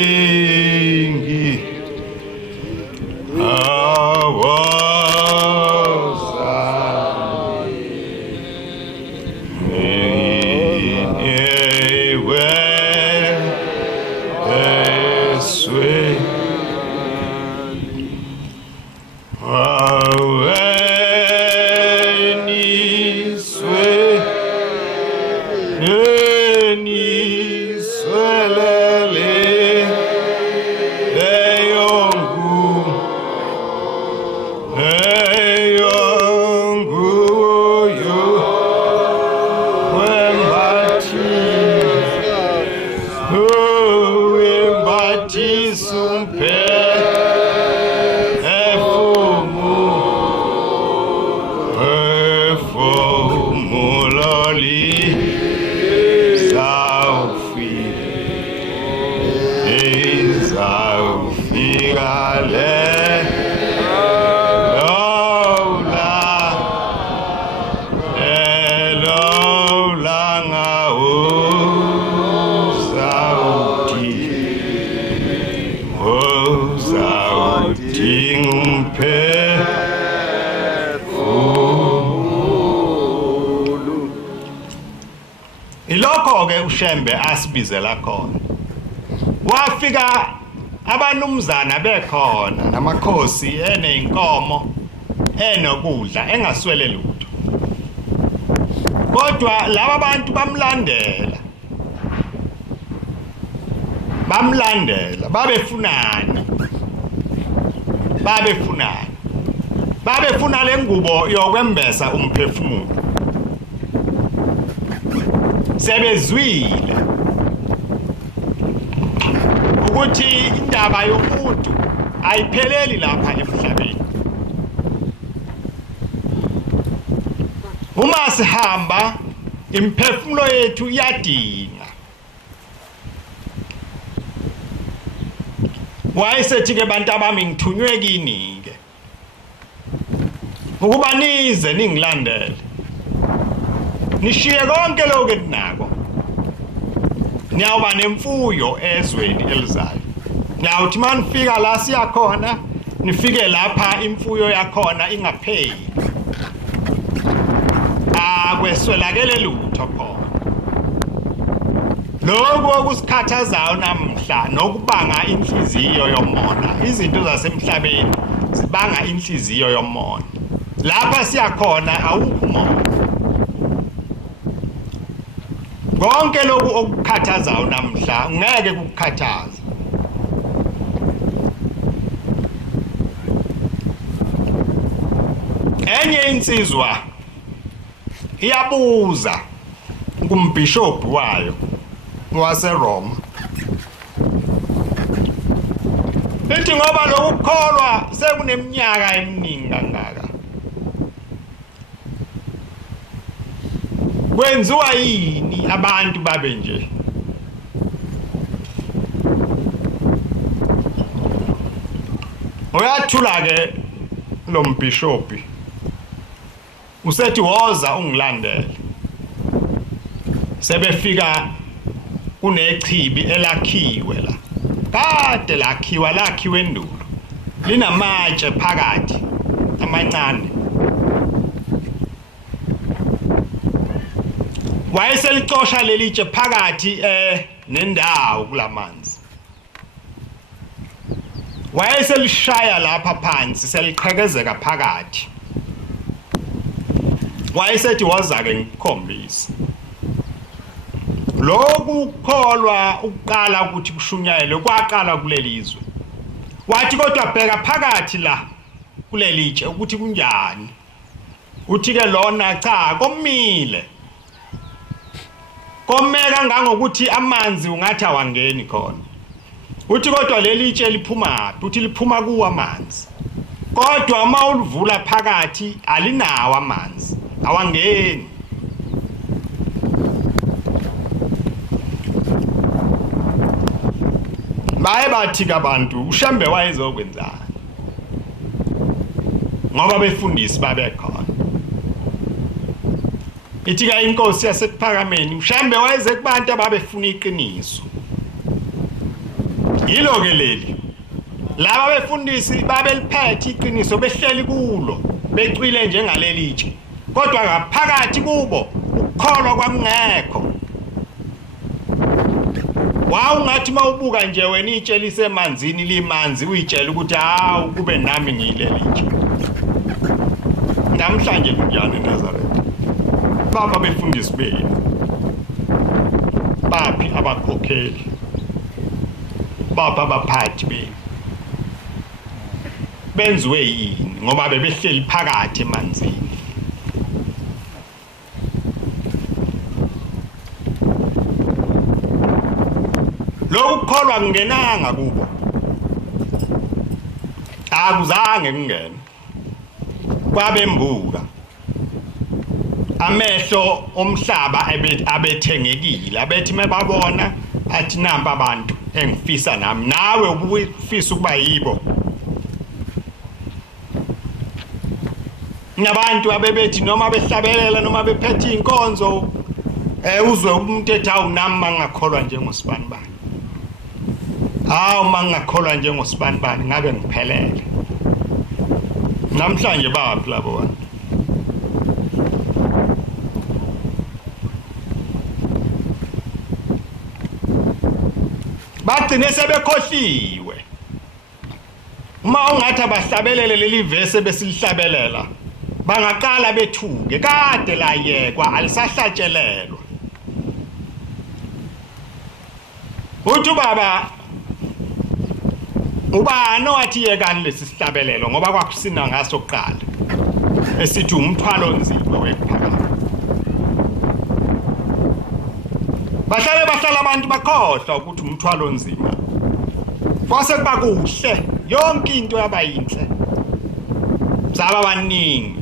ilokho-ke uShembe asibizela khona wafika abanumzana bekhona namakhosi eneyinkomo enokudla engaswele lutho kodwa laba bantu bamlandela babefuna lengubo yokwembesa umphefumulo sebezwile ukuthi indaba yomuntu ayipheleli lapha emhlabeni uma sihamba imphefumulo yethu iyadinga wayesethi-ke bantu abami ngithunywe kini-ke ukuba nize ningilandele nishiye konke lokho eninako niyawuba nemfuyo ezweni elizayo niyawuthi manifika la siyakhona nifike lapha imfuyo yakhona ingapheli akweswelakele lutho khona lokho okusikhathazayo namhla nokubanga inhliziyo yomona izinto zasemhlabeni zibanga inhliziyo yomona lapha siyakhona awukho umoya konke lokhu okukhathazayo namhla ngeke kukukhathaze enye insizwa iyabuza kumbhishobhi wayo waseRoma ithi ngoba lokukholwa sekuneminyaka eminingi kangaka kwenziwa yini abantu babe nje? Uyathula ke lo mbishopi usethi woza ungilandele. Sebefika kunechibi elakhiwe la. Kade lakhiwe endulo. Linamatshe phakathi amancane. Wayeselicosha lelitshe phakathi nendawo kulamanzi. Wayeselishaya lapha phansi seliqhekezeka phakathi. Wayesethi woza ke ngikhombisa. Lokhu kholwa ukuqala ukuthi kushunyayelwe kwaqala kulelizwe. Wathi kodwa bheka phakathi la kulelitshe ukuthi kunjani. Uthi ke lona cha komile. Komeka ngangokuthi amanzi ungathi awangeni khona. Uthi kodwa lelitshe liphuma, uthi liphuma kuwa amanzi. Kodwa uma ulivula phakathi alinawo amanzi, awangeni. Baye bathi kabantu uShembe wayezokwenzani? Ngoba befundisi babekhona. Ithi ka inkosi yasePhakameni uShembe wayeze kubantu ababefuna iqiniso. Yilo ke leli. Laba befundisi babeliphethe iqiniso behleli kulo, becwile njengalelitshe. Kodwa ngaphakathi kubo ukukholwa kwakungekho. Ungathi mawubuka nje wena itshe lisemanzini limanzi uyitshela ukuthi hawu kube nami ngiyilelitshe. Namhlanje kunjani eNazaretha? Baba befundisi benu. Baphi abakhokheli? Baba abaphathi benu. Benziwe yini ngoba bebehleli phakathi emanzini? Lokukholwa kungenanga kubo. Akuzange kungene. Kwabembuka. Amehlo omhlaba abethengekile, abethi mebabona athi namba abantu engifisa nami nawe ubufisa ukuba yibo. Nabantu abebethi noma behlabelela noma bephethe inkonzo uzwe umuntu ethi awunami mangakholwa njengosibanibani. Hawu mangakholwa njengosibanibani ngabe ngiphelele. Namhlanje baphi labo bantu? Bagcine sebekhohliwe. Uma ungathi abahlabelele leli verse besilihlabelela bangaqala bethuke kade layekwa alisahlatshelelwa. Uthi baba ubani wathi yekani lesisihlabelelo ngoba kwakusina ngaso kuqala esithi umthwalo onzima wephakama. Bahlala abantu bakhohlwa ukuthi umthwalo onzima. Kwase kuba kuhle yonke into yabayinhle. Saba baningi.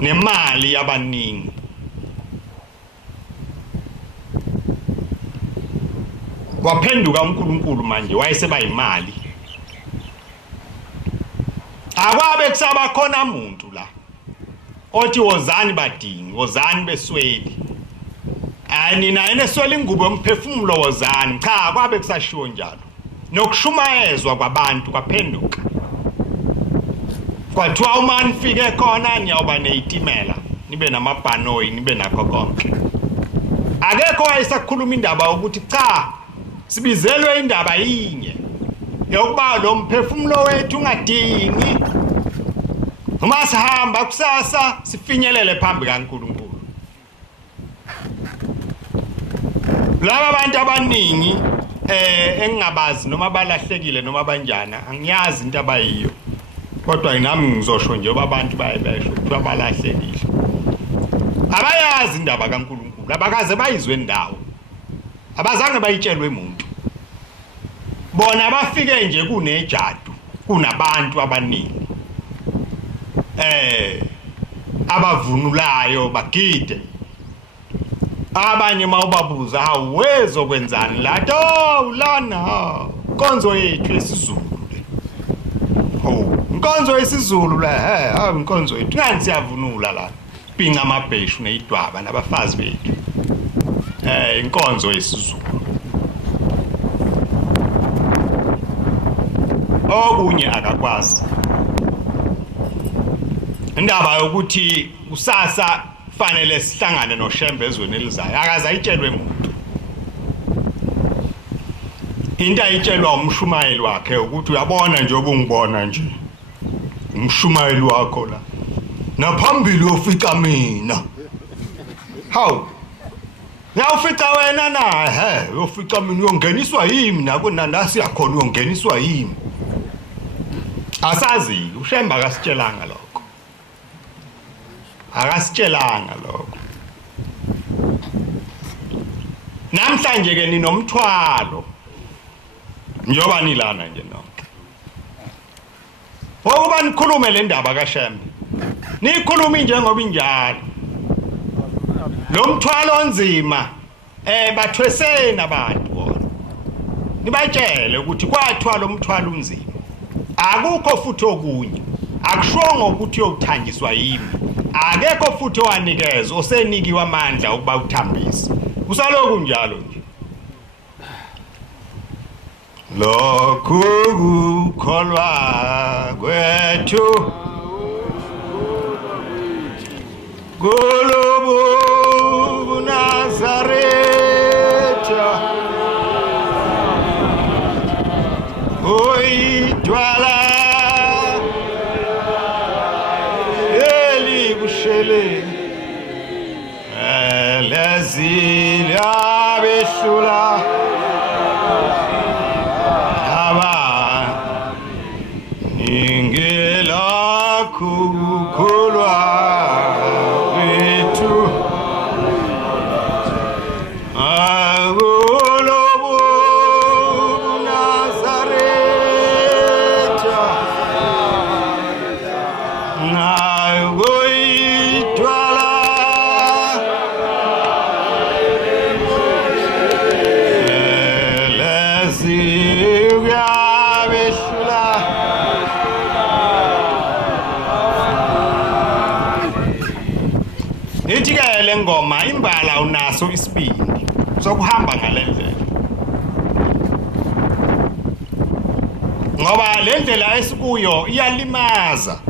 Nemali yabaningi. Waphenduka uNkulunkulu manje wayeseba imali. Akwabe kusaba khona umuntu la. Othi wozani badingi, wozani besweli. Nina enesweli ingubo yomphefumulo wozani. Cha kwabe kusashiwo njalo. Nokushumayezwa kwabantu kwaphenduka. Kwathiwa uma nifike khona niyawuba neyitimela, nibe namabhanoyi, nibe nakho konke. Akekho wayesakhuluma indaba ukuthi cha sibizelwe indaba yinye yokuba lo mphefumulo wethu ungadingi. Uma sihamba kusasa sifinyelele phambi kaNkulunkulu. Laba abantu abaningi engingabazi noma balahlekile noma banjana angiyazi into abayiyo. Kodwa nami ngizosho nje abantu bayebesho ukuthi abalahlekile. Abayazi indaba kaNkulunkulu, abakaze bayizwe indawo. Abazange bayitshelwe umuntu. Bona bafike nje kunejadu, kunabantu abaningi. abavunulayo bagide abanye mawubabuza hawezo kwenzani lato ulana inkonzo yethu yesizulu inkonzo yesizulu la inkonzo yethu ngani siyavunula la pinga amabheshu neidwaba nabafazi bethu inkonzo yesizulu okunye akakwazi indaba yokuthi usasa fanele sihlangane noShembe ezweni elizayo akaze ayitshelwe umuntu into ayitshelwa umshumayeli wakhe ukuthi uyabona nje obungibona nje umshumayeli wakho la naphambili ufika mina hawu uyawufika wena na uyofika mina uyongeniswa yimi nakona nasiyakhona uyongeniswa yimi asazi uShembe akasitshelanga lokho akasitshelanga lokho namhlanje ke ninomthwalo njoba nilana nje nonke ukuba nikhulume le ndaba kaShembe nikhuluma njengoba injalo lo mthwalo onzima bathwesena abantu bona nibatshele ukuthi kwathwa lo mthwalo unzima akukho futhi okunye akushongo ukuthi uyothanjiswa yimi akekho futhi owanikezwe osenikiwe amandla ukuba uthambise usaloku njalo nje lokhu kukholwa kwethu Gulubu Nazareta Oi Dwala Eli Bushele Lezilia Beshula Haba Ingela Kukulwa ngoma imbala unaso isibindi sokuhamba ngalendlela ngoba lendlela esikuyo iyalimaza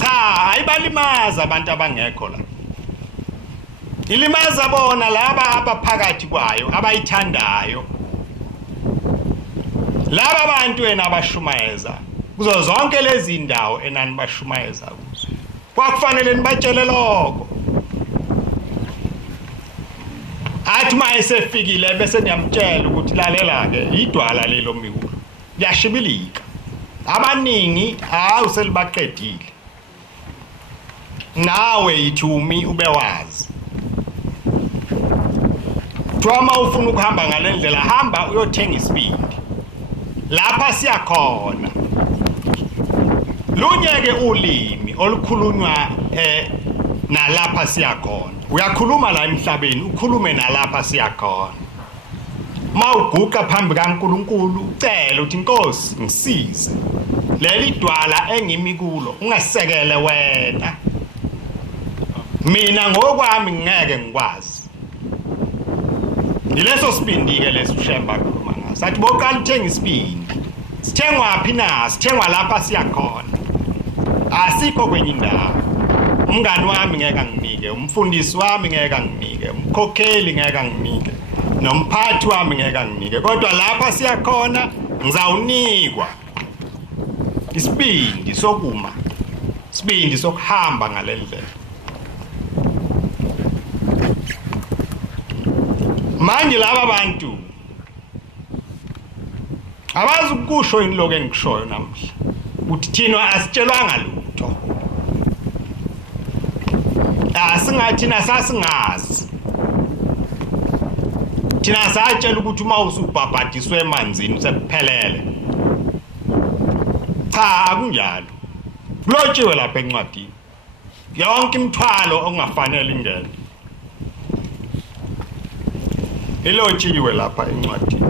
cha ayibalimaza abantu abangekho la ilimaza bona laba abaphakathi kwayo abayithandayo laba abantu abashumayeza kuzo zonke lezi indawo enani bashumayeza kuzo kwakufanele nibatshele lokho athi mayesefikile bese niyamtshela ukuthi lalela ke idwala lelo mikulo yashibilika abaningi uselibaqedile nawe ithumi ubewazi Twama ufuna ukuhamba ngalendlela hamba uyothenga isibindi lapha siyakhona lunyeke ulimi olukhulunywa nalapha siyakhona uyakhuluma la emhlabeni ukhulume nalapha siyakhona mawuguqa phambi kaNkulunkulu ucela uthi Nkosi ngisize leli dwala engimi kulo ungasekele wena mina ngokwami ngeke ngikwazi ileso sibindi ke leso uShembe akhuluma ngaso athi boqala uthenga isibindi sithengwa phi na sithengwa lapha siyakhona asikho kwenye indawo umngani wami ngeke nginike umfundisi wami ngeke nginike umkhokheli ngeke nginike nomphathi wami ngeke nginike kodwa lapha siyakhona ngizawunikwa isibindi sokuma isibindi sokuhamba ngalendlela manje laba bantu abazi ukusho inhloko engikushoyo namhla uthi thina asitshelwanga lutho asingathi nasasingazi thina satshela ukuthi uma usubhabhadiswe emanzini usephelele cha akunjalo kulotshiwe lapha encwadini yonke imithwalo ongafanele ingene ilotshiwe lapha encwadini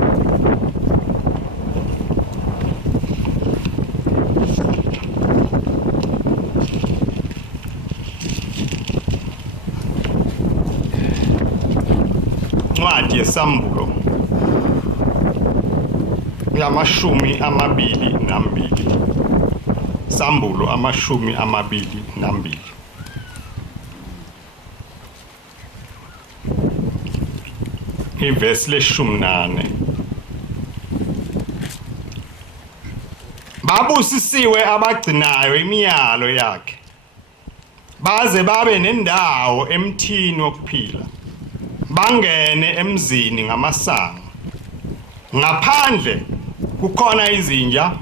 ncwadi yesambulo yamashumi amabili nambili sambulo amashumi amabili nambili ivesi le-18 babusisiwe abagcinayo imiyalo yakhe baze babe nendawo emthini wokuphila bangene emzini ngamasango ngaphandle kukhona izinja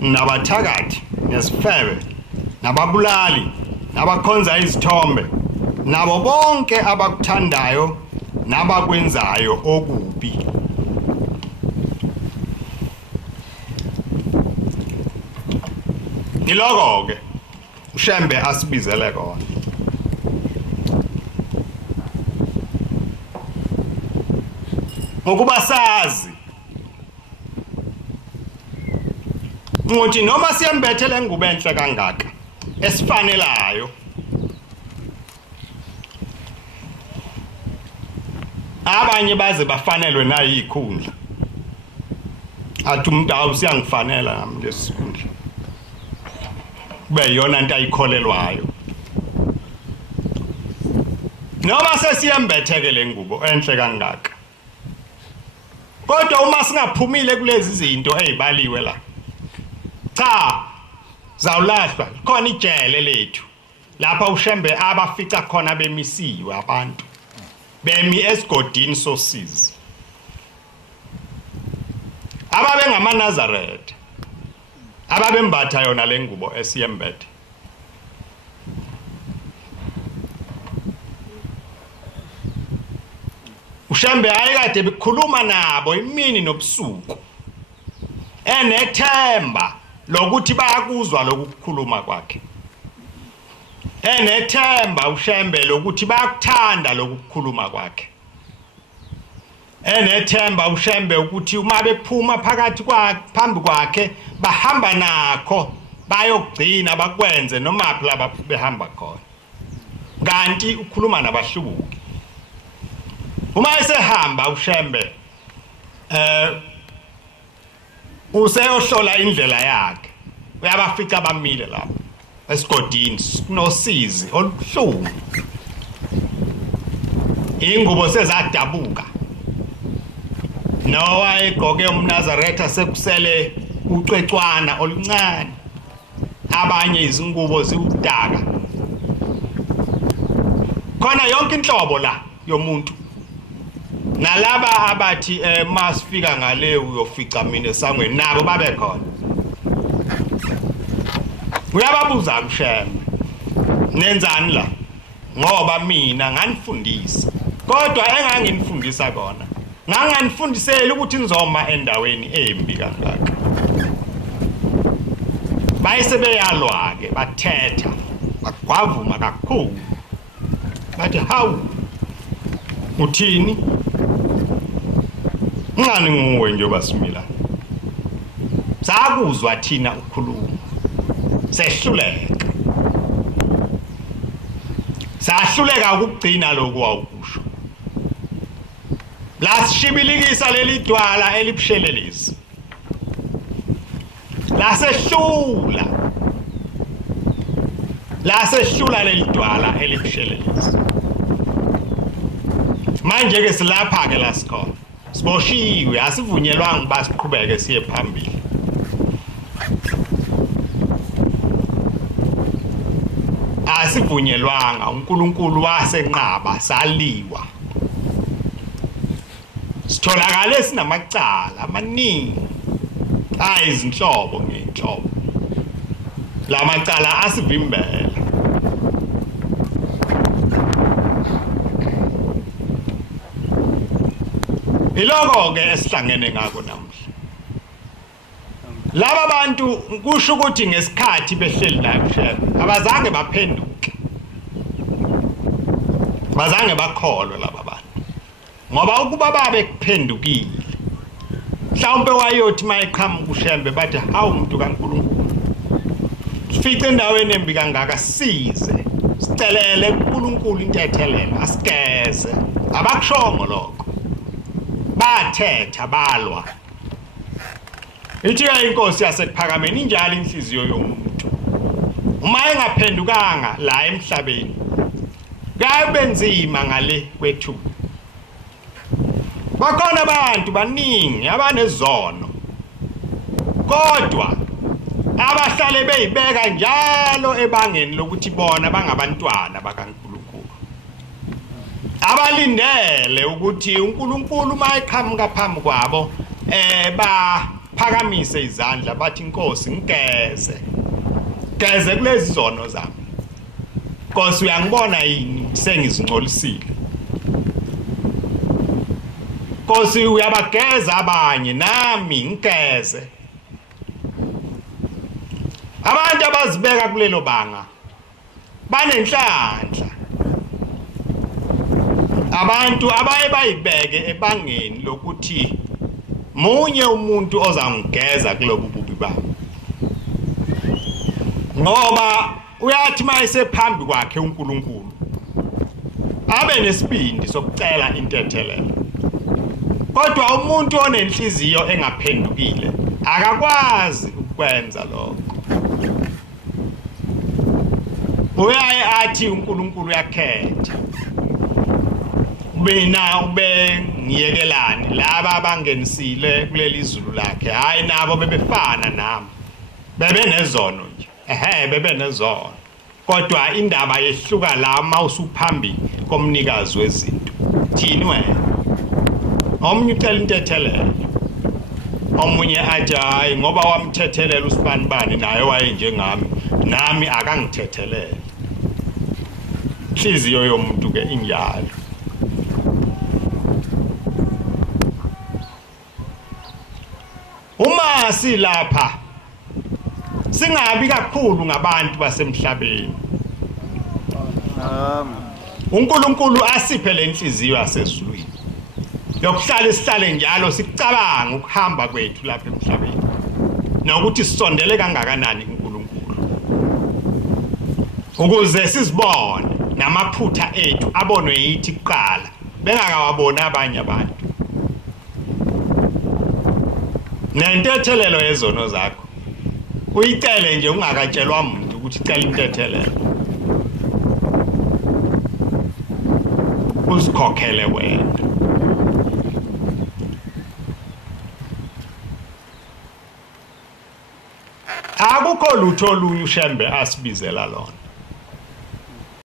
nabathakathi nesifebe nababulali nabakhonza izithombe nabo bonke abakuthandayo nabakwenzayo okubi iloko ke uShembe asibizele kona ngokuba sazi ukuthi noma siyembethele ngubo enhle kangaka esifanelayo abanye baze bafanelwe nayikhundla athi umuntu awusiyangifanela nami lesikhundla kube yona into ayikholelwayo noma sesiyembethekele ngubo enhle kangaka kodwa uma singaphumile kulezi zinto ezibaliwe la cha zawulahlwa khona ijele lethu lapha uShembe abafica khona bemisiwe abantu bemi esigodini sosizi ababe ngamaNazaretha ababembatha yona lengubo esiyembethe uShembe ayikade bekhuluma nabo imini nobusuku enethemba lokuthi bayakuzwa lokukhuluma kwakhe enethemba uShembe lokuthi bayakuthanda lokukhuluma kwakhe enethemba uShembe ukuthi uma bephuma phakathi kwakhe phambi kwakhe bahamba nakho bayogcina bakwenze noma lapha behamba khona kanti ukhuluma nabahlubuki uma esehamba uShembe useyohlola indlela yakhe uyabafica bamile lapho esigodini nosizi oluhlungu ingubo sezadabuka nowa egqoke umNazaretha sekusele ucwecwana oluncane abanye izingubo ziwudaka khona yonke inhlobo la yomuntu nalaba abathi masifika ngale uyofica mina esangweni nabo babe khona uyababuza uShembe nenzani la ngoba mina nganifundisa kodwa enganginifundisa kona nganganifundisela ukuthi nizoma endaweni embi kangaka bayisebeyalwa ke bathetha bagwavuma kakhulu bathi hawu uthini ngani nguwe nje basimila sakuzwa thina ukukhuluma sahluleka ukugcina lokhu awukusho lasishibilikisa leli dwala elibushelelezi lasehlula leli dwala elibushelelezi manje ke silapha ke lasikhona siboshiwe asivunyelwanga ukuba siqhubeke siye phambili asivunyelwanga uNkulunkulu wasenqaba saliwa sitholakale sinamacala amaningi izinhlobo ngenhlobo lamacala asivimbela iloko ke esihlangene ngako namhla laba bantu kusho ukuthi ngesikhathi behleli la eShembe abazange baphenduke bazange bakholwe laba bantu ngoba ukuba babe kuphendukile mhlawumbe wayothi mayiqhamuka uShembe bathi hawu umuntu kaNkulunkulu sifice endaweni embi kangaka size sicelele uNkulunkulu intethelelo asigeze abakushongo lokho bathetha balwa ithi inkosi yasekuphakameni injalo inhliziyo yomuntu uma engaphendukanga la emhlabeni kabenzima ngale kwethu bakhona abantu baningi abanezono kodwa abahlale beyibeka njalo ebangeni lokuthi bona bangabantwana bakaNkulunkulu abalindele ukuthi uNkulunkulu mayiqhamuka phambi kwabo baphakamise izandla bathi inkosi ngigeze kulezi zono zami Nkosi uyangibona yini sengizingcolisile Nkosi uyabageza abanye nami ngigeze abantu abazibeka kulelo banga banenhlanhla abantu abaye bayibeke ebangeni lokuthi munye umuntu ozangigeza kulobu bubi babo ngoba uyathi mayisephambi kwakhe uNkulunkulu abe nesibindi sokucela intethelelo kodwa umuntu onenhliziyo engaphendukile akakwazi ukwenza lokho uyaye athi uNkulunkulu yakhetha mina ube ngiyekelani laba abangenisile kuleli izulu lakhe hayi nabo bebefana nami bebenezono nje bebenezono kodwa indaba yehluka la mawusuphambi komnikazi wezinto thini wena omunye ucela intethelelo omunye athi hayi ngoba wamthethelela usibanibani naye wayenjengami nami akangithethelele inhliziyo yomuntu ke injalo uma silapha singabi kakhulu ngabantu basemhlabeni uNkulunkulu asiphe lenhliziyo yasezulwini yokuhlala isihlale njalo sicabanga ukuhamba kwethu lapha emhlabeni nokuthi sisondele kangakanani uNkulunkulu ukuze sizibone namaphutha ethu abonwe yithi kuqala bengakawabona abanye abantu nentethelelo yezono zakho uyicele nje ungakatshelwa umuntu ukuthi cela intethelelo uzikhokhele wena akukho lutho olunye uShembe asibizela lona